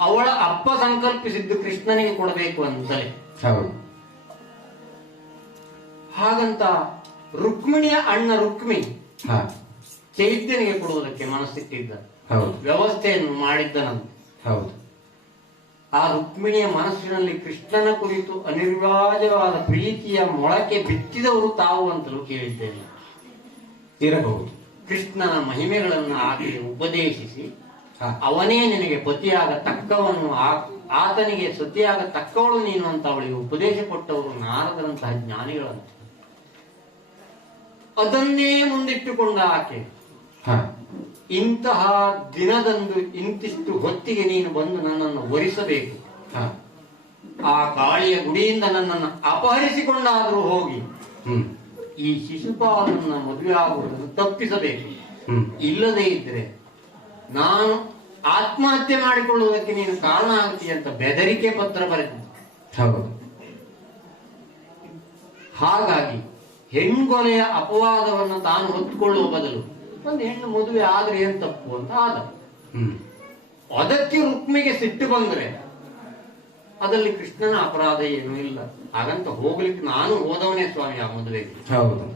ಅವಳ ಅಪ್ಪ ಸಂಕಲ್ಪಿಸಿದ್ದು ಕೃಷ್ಣನಿಗೆ ಕೊಡಬೇಕು ಅಂತಲೇ. ಹೌದು. ಹಾಗಂತ ರುಕ್ಮಿಣಿಯ ಅಣ್ಣ ರುಕ್ಮಿ ಹಾ, ಚೈತ್ಯನಿಗೆ ಕೊಡುವುದಕ್ಕೆ ಮನಸ್ಸಿಟ್ಟಿದ್ದ, ಹೌದು. ವ್ಯವಸ್ಥೆಯನ್ನು ಮಾಡಿದ್ದನಂತೆ. ಹೌದು. ಆ ರುಕ್ಮಿಣಿಯ ಮನಸ್ಸಿನಲ್ಲಿ ಕೃಷ್ಣನ ಕುರಿತು ಅನಿರ್ವಾಜ್ಯವಾದ ಪ್ರೀತಿಯ ಮೊಳಕೆ ಬಿತ್ತಿದವರು ತಾವು ಅಂತಲೂ ಕೇಳಿದ್ದೇನೆ. ಇರಬಹುದು. ಕೃಷ್ಣನ ಮಹಿಮೆಗಳನ್ನು ಆಕೆಗೆ ಉಪದೇಶಿಸಿ, ಹಾ, ಅವನೇ ನಿನಗೆ ಪತಿಯಾಗ ತಕ್ಕವನು, ಆತನಿಗೆ ಸತಿಯಾಗ ತಕ್ಕವಳು ನೀನು ಅಂತ ಅವಳಿಗೆ ಉಪದೇಶ ಕೊಟ್ಟವರು ನಾರದರಂತಹ ಜ್ಞಾನಿಗಳಂತೆ. ಅದನ್ನೇ ಮುಂದಿಟ್ಟುಕೊಂಡ ಆಕೆ, ಹಾ, ಇಂತಹ ದಿನದಂದು ಇಂತಿಷ್ಟು ಹೊತ್ತಿಗೆ ನೀನು ಬಂದು ನನ್ನನ್ನು ವರಿಸಬೇಕು, ಹಾ, ಆ ಕಾಳಿಯ ಗುಡಿಯಿಂದ ನನ್ನನ್ನು ಅಪಹರಿಸಿಕೊಂಡಾದರೂ ಹೋಗಿ ಹ್ಮ್, ಈ ಶಿಶುಪಾಲನ ಮದುವೆ ಆಗುವುದನ್ನು ತಪ್ಪಿಸಬೇಕು. ಹ್ಮ್, ಇಲ್ಲದೇ ಇದ್ರೆ ನಾನು ಆತ್ಮಹತ್ಯೆ ಮಾಡಿಕೊಳ್ಳುವುದಕ್ಕೆ ನೀನು ಕಾರಣ ಆಗ್ತೀಯ ಅಂತ ಬೆದರಿಕೆ ಪತ್ರ ಬರೆದ. ಹೌದು. ಹಾಗಾಗಿ ಹೆಣ್ಗೊಲೆಯ ಅಪವಾದವನ್ನು ತಾನು ಹೊತ್ತುಕೊಳ್ಳುವ ಬದಲು ಒಂದು ಹೆಣ್ಣು ಮದುವೆ ಆದ್ರೆ ಏನ್ ತಪ್ಪು ಅಂತ ಆದ. ಹ್ಮ್, ಅದಕ್ಕೆ ರುಕ್ಮಿಗೆ ಸಿಟ್ಟು ಬಂದ್ರೆ ಅದರಲ್ಲಿ ಕೃಷ್ಣನ ಅಪರಾಧ ಏನೂ ಇಲ್ಲ. ಹಾಗಂತ ಹೋಗ್ಲಿಕ್ಕೆ ನಾನು ಹೋದವನೇ ಸ್ವಾಮಿ ಆ ಮದುವೆಗೆ. ಹೌದು.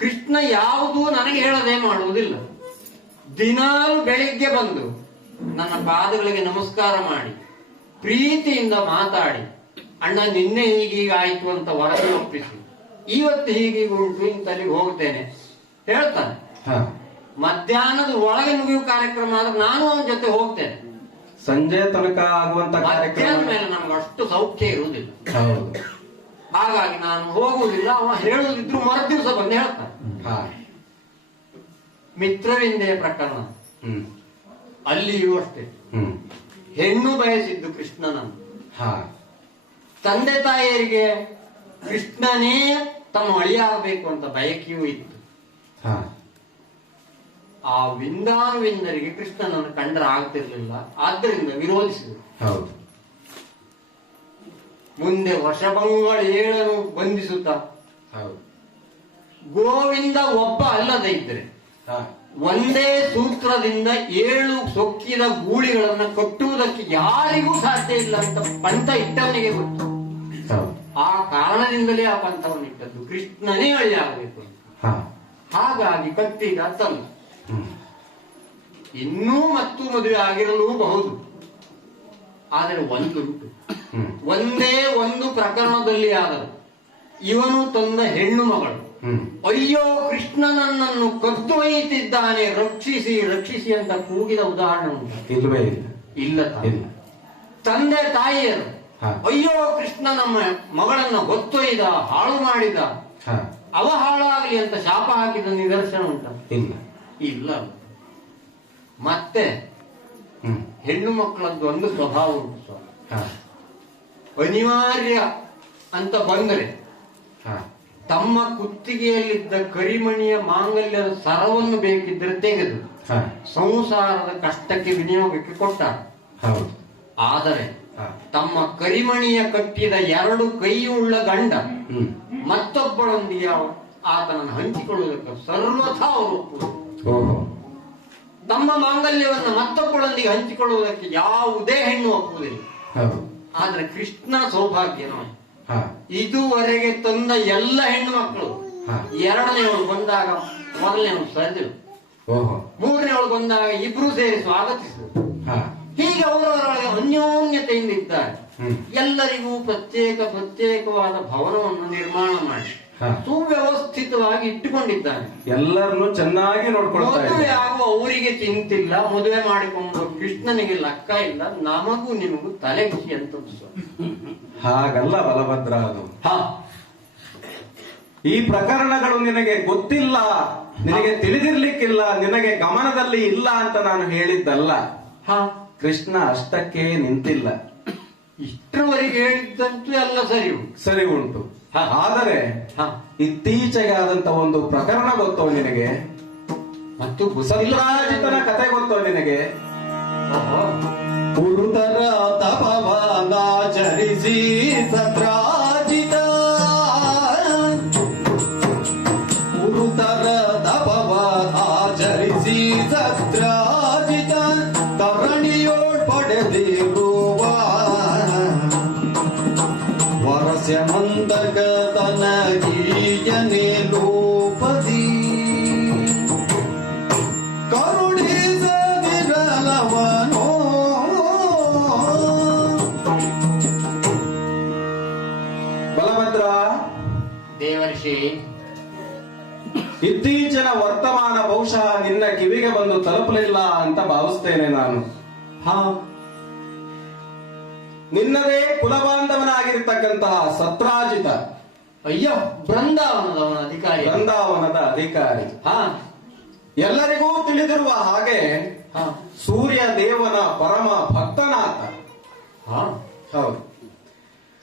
ಕೃಷ್ಣ ಯಾವುದೂ ನನಗೆ ಹೇಳದೆ ಮಾಡುವುದಿಲ್ಲ. ದಿನಾಲು ಬೆಳಿಗ್ಗೆ ಬಂದು ನನ್ನ ಪಾದಗಳಿಗೆ ನಮಸ್ಕಾರ ಮಾಡಿ ಪ್ರೀತಿಯಿಂದ ಮಾತಾಡಿ, ಅಣ್ಣ ನಿನ್ನೆ ಹೀಗೀಗಾಯ್ತು ಅಂತ ವರದಿ ಒಪ್ಪಿಸಿ, ಇವತ್ತು ಹೀಗೀಗ ಉಂಟು ಇಂತಲ್ಲಿಗೆ ಹೋಗ್ತೇನೆ ಹೇಳ್ತಾನೆ. ಹಾ, ಮಧ್ಯಾಹ್ನದ ಒಳಗೆ ಮುಗಿಯುವ ಕಾರ್ಯಕ್ರಮ ಆದ್ರೆ ನಾನು ಅವನ ಜೊತೆ ಹೋಗ್ತೇನೆ. ಸಂಜೆ ತನಕ ಆಗುವಂತ ಮಧ್ಯಾಹ್ನದ ಕಾರ್ಯಕ್ರಮ. ಮೇಲೆ ನಮ್ಗೆ ಅಷ್ಟು ಸೌಖ್ಯ ಇರುವುದಿಲ್ಲ. ಹೌದು. ಹಾಗಾಗಿ ನಾನು ಹೋಗುವುದಿಲ್ಲ. ಅವ ಹೇಳುವುದಿದ್ರು ಮರುದಿವಸ ಬಂದು ಹೇಳ್ತಾನೆ. ಹಾ, ಮಿತ್ರವಿಂದೆಯ ಪ್ರಕರಣ ಹ್ಮ್, ಅಲ್ಲಿಯೂ ಅಷ್ಟೇ. ಹ್ಮ್, ಹೆಣ್ಣು ಬಯಸಿದ್ದು ಕೃಷ್ಣನನ್ನು. ಹಾ, ತಂದೆ ತಾಯಿಯರಿಗೆ ಕೃಷ್ಣನೇ ತಮ್ಮ ಅಳಿಯಾಗಬೇಕು ಅಂತ ಬಯಕೆಯೂ ಇತ್ತು. ಹಾ, ಆ ವಿಂದಾನುವಿಂದರಿಗೆ ಕೃಷ್ಣನನ್ನು ಕಂಡ್ರೆ ಆಗ್ತಿರ್ಲಿಲ್ಲ, ಆದ್ದರಿಂದ ವಿರೋಧಿಸಿದರು. ಹೌದು. ಮುಂದೆ ವಶಭಂಗಳ 7 ಬಂಧಿಸುತ್ತ ಹೌದು. ಗೋವಿಂದ ಒಬ್ಬ ಅಲ್ಲದೆ ಇದ್ರೆ ಹಾ, ಒಂದೇ ಸೂತ್ರದಿಂದ 7 ಸೊಕ್ಕಿದ ಗೂಳಿಗಳನ್ನ ಕಟ್ಟುವುದಕ್ಕೆ ಯಾರಿಗೂ ಸಾಧ್ಯ ಇಲ್ಲ ಅಂತ ಪಂಥ ಇಟ್ಟವನಿಗೆ ಗೊತ್ತು. ಹೌದು. ಆ ಕಾರಣದಿಂದಲೇ ಆ ಪಂಥವನ್ನು ಇಟ್ಟದ್ದು, ಕೃಷ್ಣನೇ ಅಳಿಯಾಗಬೇಕು ಅಂತ. ಹಾ, ಹಾಗಾಗಿ ಕಟ್ಟಿದ ತನ್ನ ಹ್ಮ್, ಇನ್ನೂ ಮತ್ತು ಮದುವೆ ಆಗಿರಲೂಬಹುದು. ಆದರೆ ಒಂದುಂಟು, ಹ್ಮ್, ಒಂದೇ ಒಂದು ಪ್ರಕರಣದಲ್ಲಿ ಆದರೂ ಇವನು ತಂದ ಹೆಣ್ಣು ಮಗಳು ಹ್ಮ್, ಅಯ್ಯೋ ಕೃಷ್ಣನನ್ನು ಕದ್ದೊಯ್ಯುತ್ತಿದ್ದಾನೆ, ರಕ್ಷಿಸಿ ರಕ್ಷಿಸಿ ಅಂತ ಕೂಗಿದ ಉದಾಹರಣೆ ಉಂಟು? ಇಲ್ವೇ ಇಲ್ಲ. ಇಲ್ಲ ತಾನೆ. ಇಲ್ಲ. ತಂದೆ ತಾಯಿಯರು ಹಾ, ಅಯ್ಯೋ ಕೃಷ್ಣ ನಮ್ಮ ಮಗಳನ್ನ ಹೊತ್ತೊಯ್ದ, ಹಾಳು ಮಾಡಿದ, ಹಾ, ಅವ ಹಾಳಾಗಲಿ ಅಂತ ಶಾಪ ಹಾಕಿದ ನಿದರ್ಶನ ಉಂಟ? ಇಲ್ಲ. ಇಲ್ಲ. ಮತ್ತೆ ಹ್ಮ್, ಹೆಣ್ಣು ಮಕ್ಕಳದ್ದು ಒಂದು ಸ್ವಭಾವ ಉಂಟು ಸ್ವಾಮಿ. ಹಾ, ಅನಿವಾರ್ಯ ಅಂತ ಬಂದರೆ ಹಾ, ತಮ್ಮ ಕುತ್ತಿಗೆಯಲ್ಲಿದ್ದ ಕರಿಮಣಿಯ ಮಾಂಗಲ್ಯದ ಸರವನ್ನು ಬೇಕಿದ್ರೆ ತೆಗೆದು ಹಾ, ಸಂಸಾರದ ಕಷ್ಟಕ್ಕೆ ವಿನಿಯೋಗಕ್ಕೆ ಕೊಟ್ಟಾರ. ಹೌದು. ಆದರೆ ಹಾ, ತಮ್ಮ ಕರಿಮಣಿಯ ಕಟ್ಟಿದ 2 ಕೈಯುಳ್ಳ ಗಂಡ ಹ್ಮ್, ಮತ್ತೊಬ್ಬಳೊಂದಿಗೆ ಆತನನ್ನು ಹಂಚಿಕೊಳ್ಳುವುದಕ್ಕೆ ಸರ್ವಥಾ ಅವರು ಒಪ್ಪುವುದು. ಓಹೋ, ತಮ್ಮ ಮಾಂಗಲ್ಯವನ್ನು ಮತ್ತೊಬ್ಬಳೊಂದಿಗೆ ಹಂಚಿಕೊಳ್ಳುವುದಕ್ಕೆ ಯಾವುದೇ ಹೆಣ್ಣು ಒಪ್ಪುವುದಿಲ್ಲ. ಹೌದು. ಆದ್ರೆ ಕೃಷ್ಣ ಸೌಭಾಗ್ಯನೋ, ಹಾ, ಇದುವರೆಗೆ ತಂದ ಎಲ್ಲ ಹೆಣ್ಣು ಮಕ್ಕಳು ಹಾ, 2ನೇವಳು ಬಂದಾಗ ಮೊದಲನೇವಳು ಸರಿದರು, ಓಹೋ, 3ನೇವಳು ಬಂದಾಗ ಇಬ್ರು ಸೇರಿ ಸ್ವಾಗತಿಸಿದರು. ಹಾ, ಹೀಗೆ ಅವರವರೊಳಗೆ ಅನ್ಯೋನ್ಯತೆಯಿಂದ ಇದ್ದಾರೆ. ಎಲ್ಲರಿಗೂ ಪ್ರತ್ಯೇಕವಾದ ಭವನವನ್ನು ನಿರ್ಮಾಣ ಮಾಡಿ ಸುವ್ಯವಸ್ಥಿತವಾಗಿ ಇಟ್ಟುಕೊಂಡಿದ್ದಾನೆ. ಎಲ್ಲರನ್ನು ಚೆನ್ನಾಗಿ ನೋಡ್ಕೊಳ್ತಾ ಮದುವೆ ಆಗುವ ಅವರಿಗೆ ಚಿಂತಿಲ್ಲ, ಮದುವೆ ಮಾಡಿಕೊಂಡು ಕೃಷ್ಣನಿಗೆ ಲೆಕ್ಕ ಇಲ್ಲ, ನಮಗೂ ನಿಮಗೂ ತಲೆ ಬಿಸಿ ಅಂತ. ಹಾಗಲ್ಲ ಬಲಭದ್ರ, ಅದು ಈ ಪ್ರಕರಣಗಳು ನಿನಗೆ ಗೊತ್ತಿಲ್ಲ, ನಿನಗೆ ತಿಳಿದಿರ್ಲಿಕ್ಕಿಲ್ಲ, ನಿನಗೆ ಗಮನದಲ್ಲಿ ಇಲ್ಲ ಅಂತ ನಾನು ಹೇಳಿದ್ದಲ್ಲ. ಕೃಷ್ಣ ಅಷ್ಟಕ್ಕೆ ನಿಂತಿಲ್ಲ. ಇಷ್ಟರವರೆಗೆ ಹೇಳಿದ್ದಂತೂ ಎಲ್ಲ ಸರಿ ಉಂಟು. ಆದರೆ ಇತ್ತೀಚೆಗೆ ಆದಂತ ಒಂದು ಪ್ರಕರಣ ಗೊತ್ತೋ ನಿನಗೆ? ಮತ್ತು ಸತ್ರಾಜಿತನ ಕತೆ ಗೊತ್ತೋ ನಿನಗೆ? ಗುರುತರ ತಪವನಾಚರಿಸಿ ಸತ್ರಾಜಿತ, ಗುರುತರ ತಪವನಾಚರಿಸಿ ಸತ್ರಾಜಿತ, ತರಣಿಯೋಳ್ ಪಡೆದಿರುವ ವರಸ್ಯ ಮಂದಗ ತನಗೀಯನೇ ಲೋಪದಿ ಕರುಣಿಸದಿರಲವನೋ. ಬಲಭದ್ರ ದೇವರ್ಷಿ, ಇತ್ತೀಚಿನ ವರ್ತಮಾನ ಬಹುಶಃ ನಿನ್ನ ಕಿವಿಗೆ ಬಂದು ತಲುಪಲಿಲ್ಲ ಅಂತ ಭಾವಿಸ್ತೇನೆ ನಾನು. ನಿನ್ನದೇ ಕುಲಬಾಂಧವನಾಗಿರ್ತಕ್ಕಂತಹ ಸತ್ರಾಜಿತ, ಅಯ್ಯೋ ಬೃಂದಾವನದ ಅಧಿಕಾರಿ, ಎಲ್ಲರಿಗೂ ತಿಳಿದಿರುವ ಹಾಗೆ ಸೂರ್ಯ ದೇವನ ಪರಮ ಭಕ್ತನಾಥ. ಹೌದು,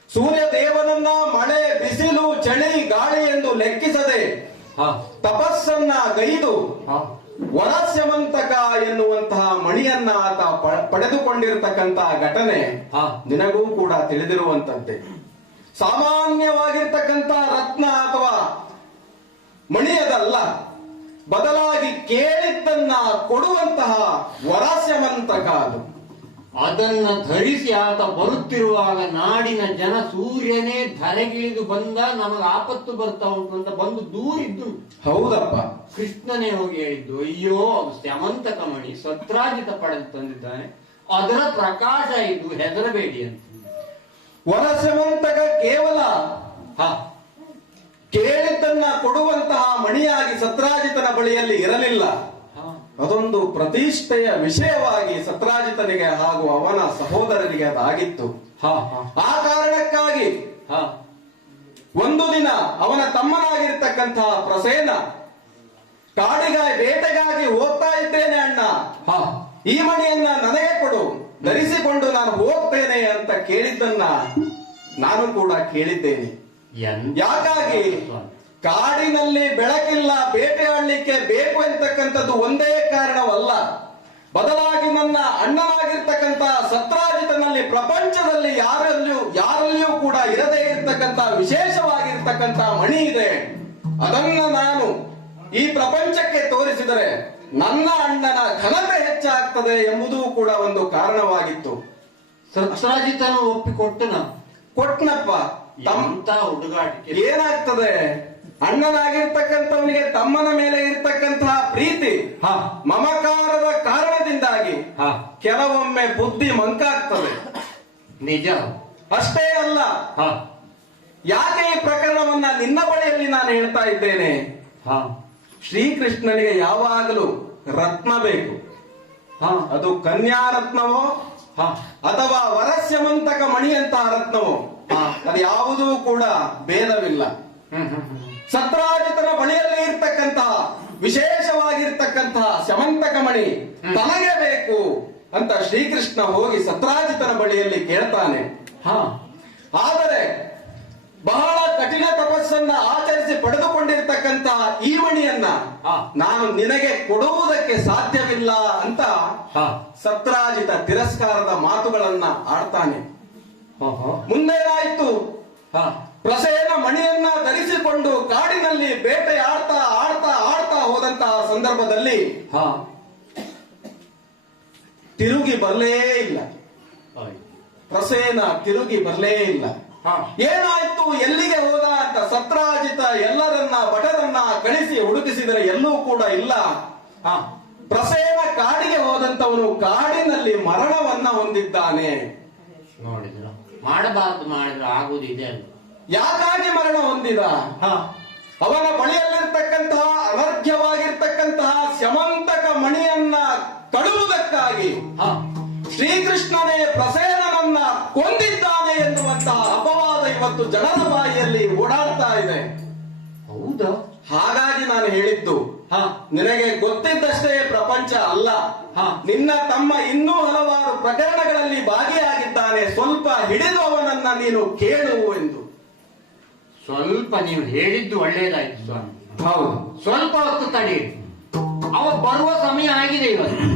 ಸೂರ್ಯ ದೇವನನ್ನ ಮಳೆ, ಬಿಸಿಲು, ಚಳಿ, ಗಾಳಿ ಎಂದು ಲೆಕ್ಕಿಸದೆ ತಪಸ್ಸನ್ನ ಗೈದು ವರಸ್ಯಮಂತಕ ಎನ್ನುವಂತಹ ಮಣಿಯನ್ನ ಆತ ಪಡೆದುಕೊಂಡಿರತಕ್ಕಂತಹ ಘಟನೆ ನಿನಗೂ ಕೂಡ ತಿಳಿದಿರುವಂತದ್ದೇ. ಸಾಮಾನ್ಯವಾಗಿರ್ತಕ್ಕಂಥ ರತ್ನ ಅಥವಾ ಮಣಿಯದಲ್ಲ, ಬದಲಾಗಿ ಕೇಳಿದ್ದನ್ನ ಕೊಡುವಂತಹ ವರಸ್ಯಮಂತಕ ಅದು. ಅದನ್ನ ಧರಿಸಿ ಆತ ಬರುತ್ತಿರುವಾಗ ನಾಡಿನ ಜನ ಸೂರ್ಯನೇ ಧರೆಗಿಳಿದು ಬಂದ, ನಮಗೆ ಆಪತ್ತು ಬರ್ತಾ ಉಂಟು ಅಂತ ಬಂದು ದೂರಿದ್ದು. ಹೌದಪ್ಪ, ಕೃಷ್ಣನೇ ಹೋಗಿ ಹೇಳಿದ್ದು, ಅಯ್ಯೋ ಅದು ಸ್ಯಮಂತಕ ಮಣಿ ಸತ್ರಾಜಿತ ಪಡೆದು ತಂದಿದ್ದಾನೆ, ಅದರ ಪ್ರಕಾಶ ಇದು, ಹೆದರಬೇಡಿ ಅಂತ. ವರಸ್ಯಮಂತಕ ಕೇವಲ ಕೇಳಿದ್ದನ್ನ ಕೊಡುವಂತಹ ಮಣಿಯಾಗಿ ಸತ್ರಾಜಿತನ ಬಳಿಯಲ್ಲಿ ಇರಲಿಲ್ಲ. ಅದೊಂದು ಪ್ರತಿಷ್ಠೆಯ ವಿಷಯವಾಗಿ ಸತ್ರಾಜಿತನಿಗೆ ಹಾಗೂ ಅವನ ಸಹೋದರನಿಗೆ ಅದಾಗಿತ್ತು. ಆ ಕಾರಣಕ್ಕಾಗಿ ಒಂದು ದಿನ ಅವನ ತಮ್ಮನಾಗಿರ್ತಕ್ಕಂತಹ ಪ್ರಸೇನ ಬೇಟೆಗಾಗಿ ಹೋಗ್ತಾ ಇದ್ದೇನೆ ಅಣ್ಣ, ಈ ಮಣಿಯನ್ನ ನನಗೆ ಕೊಡು, ಧರಿಸಿಕೊಂಡು ನಾನು ಹೋಗ್ತೇನೆ ಅಂತ ಕೇಳಿದ್ದನ್ನ ನಾನು ಕೂಡ ಕೇಳಿದ್ದೇನೆ. ಯಾಕಾಗಿ? ಕಾಡಿನಲ್ಲಿ ಬೆಳಕಿಲ್ಲ, ಬೇಟೆಯಾಡಲಿಕ್ಕೆ ಬೇಕು ಎಂತಕ್ಕಂಥದ್ದು ಒಂದೇ ಕಾರಣವಲ್ಲ, ಬದಲಾಗಿ ನನ್ನ ಅಣ್ಣನಾಗಿರ್ತಕ್ಕಂಥ ಸತ್ರಾಜಿತನಲ್ಲಿ ಪ್ರಪಂಚದಲ್ಲಿ ಯಾರಲ್ಲಿಯೂ ಕೂಡ ಇರದೇ ಇರತಕ್ಕಂಥ ವಿಶೇಷವಾಗಿರ್ತಕ್ಕಂಥ ಮಣಿ ಇದೆ. ಅದನ್ನ ನಾನು ಈ ಪ್ರಪಂಚಕ್ಕೆ ತೋರಿಸಿದರೆ ನನ್ನ ಅಣ್ಣನ ಘನತೆ ಹೆಚ್ಚಾಗ್ತದೆ ಎಂಬುದು ಕೂಡ ಒಂದು ಕಾರಣವಾಗಿತ್ತು. ಸತ್ರಾಜಿತನು ಕೊಟ್ಟನಪ್ಪ. ಹುಡುಗಾಟಿಕೆ ಏನಾಗ್ತದೆ? ಅಣ್ಣನಾಗಿರ್ತಕ್ಕಂಥವನಿಗೆ ತಮ್ಮನ ಮೇಲೆ ಇರ್ತಕ್ಕಂತಹ ಪ್ರೀತಿ, ಮಮಕಾರದ ಕಾರಣದಿಂದಾಗಿ ಕೆಲವೊಮ್ಮೆ ಬುದ್ಧಿ ಮಂಕಾಗ್ತದೆ. ನಿಜ. ಅಷ್ಟೇ ಅಲ್ಲ, ಯಾಕೆ ಈ ಪ್ರಕರಣವನ್ನ ನಿನ್ನ ಬಳಿಯಲ್ಲಿ ನಾನು ಹೇಳ್ತಾ ಇದ್ದೇನೆ? ಶ್ರೀಕೃಷ್ಣನಿಗೆ ಯಾವಾಗಲೂ ರತ್ನ ಬೇಕು. ಅದು ಕನ್ಯಾ ರತ್ನವೋ ಅಥವಾ ವರಸ್ಯಮಂತಕ ಮಣಿಯಂತಹ ರತ್ನವೋ, ಅದು ಯಾವುದೂ ಕೂಡ ಭೇದವಿಲ್ಲ. ಸತ್ರಾಜಿತನ ಬಳಿಯಲ್ಲಿ ಇರ್ತಕ್ಕಂತಹ ವಿಶೇಷವಾಗಿರ್ತಕ್ಕಂತಹ ಸ್ಯಮಂತಕ ಮಣಿ ತನಗೆ ಬೇಕು ಅಂತ ಶ್ರೀಕೃಷ್ಣ ಹೋಗಿ ಸತ್ರಾಜಿತನ ಬಳಿಯಲ್ಲಿ ಕೇಳ್ತಾನೆ. ಆದರೆ ಬಹಳ ಕಠಿಣ ತಪಸ್ಸನ್ನ ಆಚರಿಸಿ ಪಡೆದುಕೊಂಡಿರ್ತಕ್ಕಂತಹ ಈ ಮಣಿಯನ್ನ ನಾನು ನಿನಗೆ ಕೊಡುವುದಕ್ಕೆ ಸಾಧ್ಯವಿಲ್ಲ ಅಂತ ಸತ್ರಾಜಿತ ತಿರಸ್ಕಾರದ ಮಾತುಗಳನ್ನ ಆಡ್ತಾನೆ. ಮುಂದೇನಾಯ್ತು? ಪ್ರಸೇನ ಮಣಿಯನ್ನ ಧರಿಸಿಕೊಂಡು ಕಾಡಿನಲ್ಲಿ ಬೇಟೆ ಆಡ್ತಾ ಹೋದಂತಹ ಸಂದರ್ಭದಲ್ಲಿ ತಿರುಗಿ ಬರಲೇ ಇಲ್ಲ. ಪ್ರಸೇನ ತಿರುಗಿ ಬರಲೇ ಇಲ್ಲ. ಏನಾಯ್ತು, ಎಲ್ಲಿಗೆ ಹೋದ ಅಂತ ಸತ್ರಾಜಿತ ಎಲ್ಲರನ್ನ ಭಟರನ್ನ ಕಳಿಸಿ ಹುಡುಕಿಸಿದರೆ ಎಲ್ಲೂ ಕೂಡ ಇಲ್ಲ. ಪ್ರಸೇನ ಕಾಡಿಗೆ ಹೋದಂತವನು ಕಾಡಿನಲ್ಲಿ ಮರಣವನ್ನ ಹೊಂದಿದ್ದಾನೆ. ಮಾಡಬಾರದು ಮಾಡಿದ್ರೆ ಆಗುವುದಿದೆ ಅಂತ. ಯಾಕಾಗಿ ಮರಣ ಹೊಂದಿದ? ಅವನ ಬಳಿಯಲ್ಲಿರ್ತಕ್ಕಂತಹ ಅನರ್ಘ್ಯವಾಗಿರ್ತಕ್ಕಂತಹ ಸ್ಯಮಂತಕ ಮಣಿಯನ್ನ ಕಳುವುದಕ್ಕಾಗಿ ಶ್ರೀಕೃಷ್ಣನೇ ಪ್ರಸೇನನನ್ನ ಕೊಂದಿದ್ದಾನೆ ಎನ್ನುವಂತಹ ಅಪವಾದ ಇವತ್ತು ಜನರ ಬಾಯಿಯಲ್ಲಿ ಓಡಾಡ್ತಾ ಇದೆ. ಹೌದಾ? ಹಾಗಾಗಿ ನಾನು ಹೇಳಿದ್ದು, ನಿನಗೆ ಗೊತ್ತಿದ್ದಷ್ಟೇ ಪ್ರಪಂಚ ಅಲ್ಲ, ನಿನ್ನ ತಮ್ಮ ಇನ್ನೂ ಹಲವಾರು ಪ್ರಕರಣಗಳಲ್ಲಿ ಭಾಗಿಯಾಗಿದ್ದಾನೆ, ಸ್ವಲ್ಪ ಹಿಡಿದು ಅವನನ್ನ ನೀನು ಕೇಳು ಎಂದು. ಸ್ವಲ್ಪ ನೀವು ಹೇಳಿದ್ದು ಒಳ್ಳೇದಾಯ್ತು ಸ್ವಾಮಿ. ಹೌದು, ಸ್ವಲ್ಪ ಹೊತ್ತು ತಡೆಯಿರಿ, ಅವ ಬರುವ ಸಮಯ ಆಗಿದೆ ಇವತ್ತು.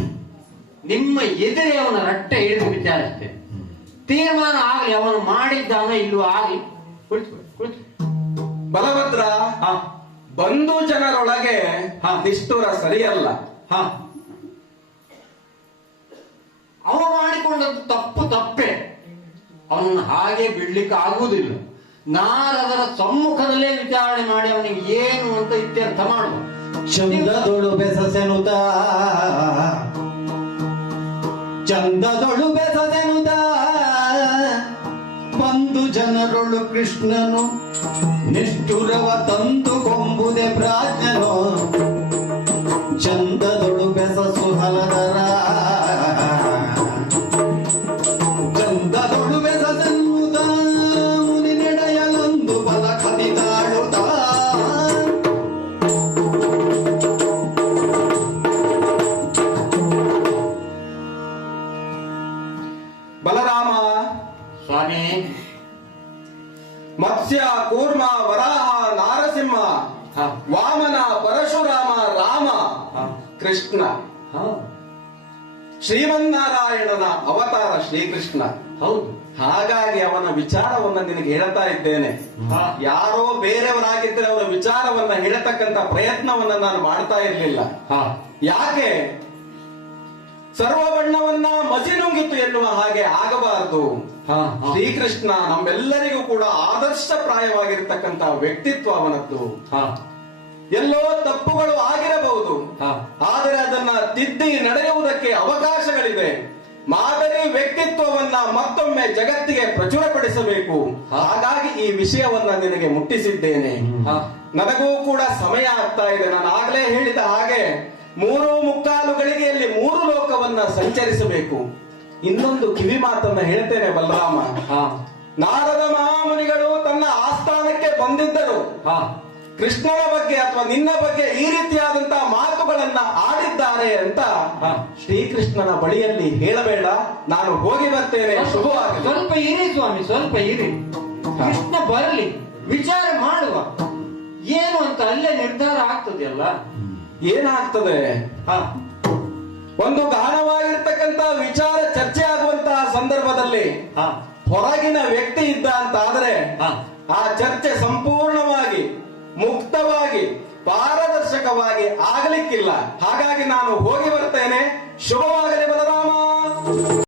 ನಿಮ್ಮ ಎದುರೇ ಅವನ ರಟ್ಟೆ ಹಿಡಿದು ವಿಚಾರಿಸ್ತೇನೆ. ತೀರ್ಮಾನ ಆಗಲಿ, ಅವನು ಮಾಡಿದ್ದಾನ ಇಲ್ಲೂ ಆಗಲಿ. ಕುಳಿತು ಬಲಭದ್ರ, ಬಂಧು ಜನರೊಳಗೆ ನಿಷ್ಠುರ ಸರಿಯಲ್ಲ. ಅವ ಮಾಡಿಕೊಂಡದ್ದು ತಪ್ಪೇ. ಅವನನ್ನು ಹಾಗೆ ಬಿಡ್ಲಿಕ್ಕೆ ಆಗುವುದಿಲ್ಲ. ನಾರದರ ಸಮ್ಮುಖದಲ್ಲೇ ವಿಚಾರಣೆ ಮಾಡಿ ಅವನಿಗೆ ಏನು ಅಂತ ಇತ್ಯರ್ಥ ಮಾಡುವ. ಚಂದದೊಳು ಬೆಸಸೆನುತ ಬಂದು ಜನರೊಳು ಕೃಷ್ಣನು ನಿಷ್ಠುರವ ತಂದು ಕೊಂಬುದೆ ಪ್ರಾಜ್ಞನು. ಚಂದದೊಳು ಬೆಸಸು ಹಲದರ ಚಂದದೊಳು ಬೆಸಸೆನ್ನುತ್ತ ಮುನಿ ನಡೆಯಲೊಂದು ಬಲ ಕದಿದಾಡುತ್ತ ಬಲರಾಮ ಸ್ವಾಮಿ, ಮತ್ಸ್ಯ, ಕೂರ್ಮ, ವರಾಹ, ನಾರಸಿಂಹ, ವಾಮನ, ಪರಶುರಾಮ, ರಾಮ, ಕೃಷ್ಣ, ಶ್ರೀಮನ್ನಾರಾಯಣನ ಅವತಾರ ಶ್ರೀಕೃಷ್ಣ. ಹೌದು. ಹಾಗಾಗಿ ಅವನ ವಿಚಾರವನ್ನ ನಿನಗೆ ಹೇಳ್ತಾ ಇದ್ದೇನೆ. ಯಾರೋ ಬೇರೆಯವರಾಗಿದ್ದರೆ ಅವರ ವಿಚಾರವನ್ನ ಹೇಳತಕ್ಕಂತ ಪ್ರಯತ್ನವನ್ನ ನಾನು ಮಾಡ್ತಾ ಇರ್ಲಿಲ್ಲ. ಯಾಕೆ? ಸರ್ವ ಬಣ್ಣವನ್ನ ಮಸಿನುಂಗಿತು ಎನ್ನುವ ಹಾಗೆ ಆಗಬಾರದು. ಶ್ರೀಕೃಷ್ಣ ನಮ್ಮೆಲ್ಲರಿಗೂ ಕೂಡ ಆದರ್ಶಪ್ರಾಯವಾಗಿರ್ತಕ್ಕಂಥ ವ್ಯಕ್ತಿತ್ವ ಅವನದ್ದು. ಎಲ್ಲೋ ತಪ್ಪುಗಳು ಆಗಿರಬಹುದು, ಆದರೆ ಅದನ್ನ ತಿದ್ದಿ ನಡೆಯುವುದಕ್ಕೆ ಅವಕಾಶಗಳಿದೆ. ಮಾದರಿ ವ್ಯಕ್ತಿತ್ವವನ್ನ ಮತ್ತೊಮ್ಮೆ ಜಗತ್ತಿಗೆ ಪ್ರಚುರಪಡಿಸಬೇಕು. ಹಾಗಾಗಿ ಈ ವಿಷಯವನ್ನ ನಿನಗೆ ಮುಟ್ಟಿಸಿದ್ದೇನೆ. ನನಗೂ ಕೂಡ ಸಮಯ ಆಗ್ತಾ ಇದೆ. ನಾನು ಆಗ್ಲೇ ಹೇಳಿದ ಹಾಗೆ 3:45 ಗಳಿಗೆಯಲ್ಲಿ 3 ಲೋಕವನ್ನ ಸಂಚರಿಸಬೇಕು. ಇನ್ನೊಂದು ಕಿವಿ ಮಾತನ್ನ ಹೇಳ್ತೇನೆ ಬಲರಾಮ. ನಾರದ ಮಹಾಮುನಿಗಳು ತನ್ನ ಆಸ್ಥಾನಕ್ಕೆ ಬಂದಿದ್ದರು. ಕೃಷ್ಣನ ಬಗ್ಗೆ ಅಥವಾ ನಿನ್ನ ಬಗ್ಗೆ ಈ ರೀತಿಯಾದಂತಹ ಮಾತುಗಳನ್ನ ಆಡಿದ್ದಾರೆ ಅಂತ ಶ್ರೀಕೃಷ್ಣನ ಬಳಿಯಲ್ಲಿ ಹೇಳಬೇಡ. ನಾನು ಹೋಗಿ ಬರ್ತೇನೆ, ಶುಭವಾಗಲಿ. ಸ್ವಲ್ಪ ಇರಿ ಸ್ವಾಮಿ, ಸ್ವಲ್ಪ ಇರಿ. ಕೃಷ್ಣ ಬರಲಿ, ವಿಚಾರ ಮಾಡುವ. ಏನು ಅಂತ ಅಲ್ಲೇ ನಿರ್ಧಾರ ಆಗ್ತದೆಯಲ್ಲ. ಏನಾಗ್ತದೆ? ಒಂದು ಗಾಢವಾಗಿರ್ತಕ್ಕಂತ ವಿಚಾರ ಚರ್ಚೆ ಆಗುವಂತಹ ಸಂದರ್ಭದಲ್ಲಿ ಹೊರಗಿನ ವ್ಯಕ್ತಿ ಇದ್ದ ಅಂತ ಆದ್ರೆ ಆ ಚರ್ಚೆ ಸಂಪೂರ್ಣವಾಗಿ ಮುಕ್ತವಾಗಿ ಪಾರದರ್ಶಕವಾಗಿ ಆಗಲಿಕ್ಕಿಲ್ಲ. ಹಾಗಾಗಿ ನಾನು ಹೋಗಿ ಬರ್ತೇನೆ. ಶುಭವಾಗಲಿ.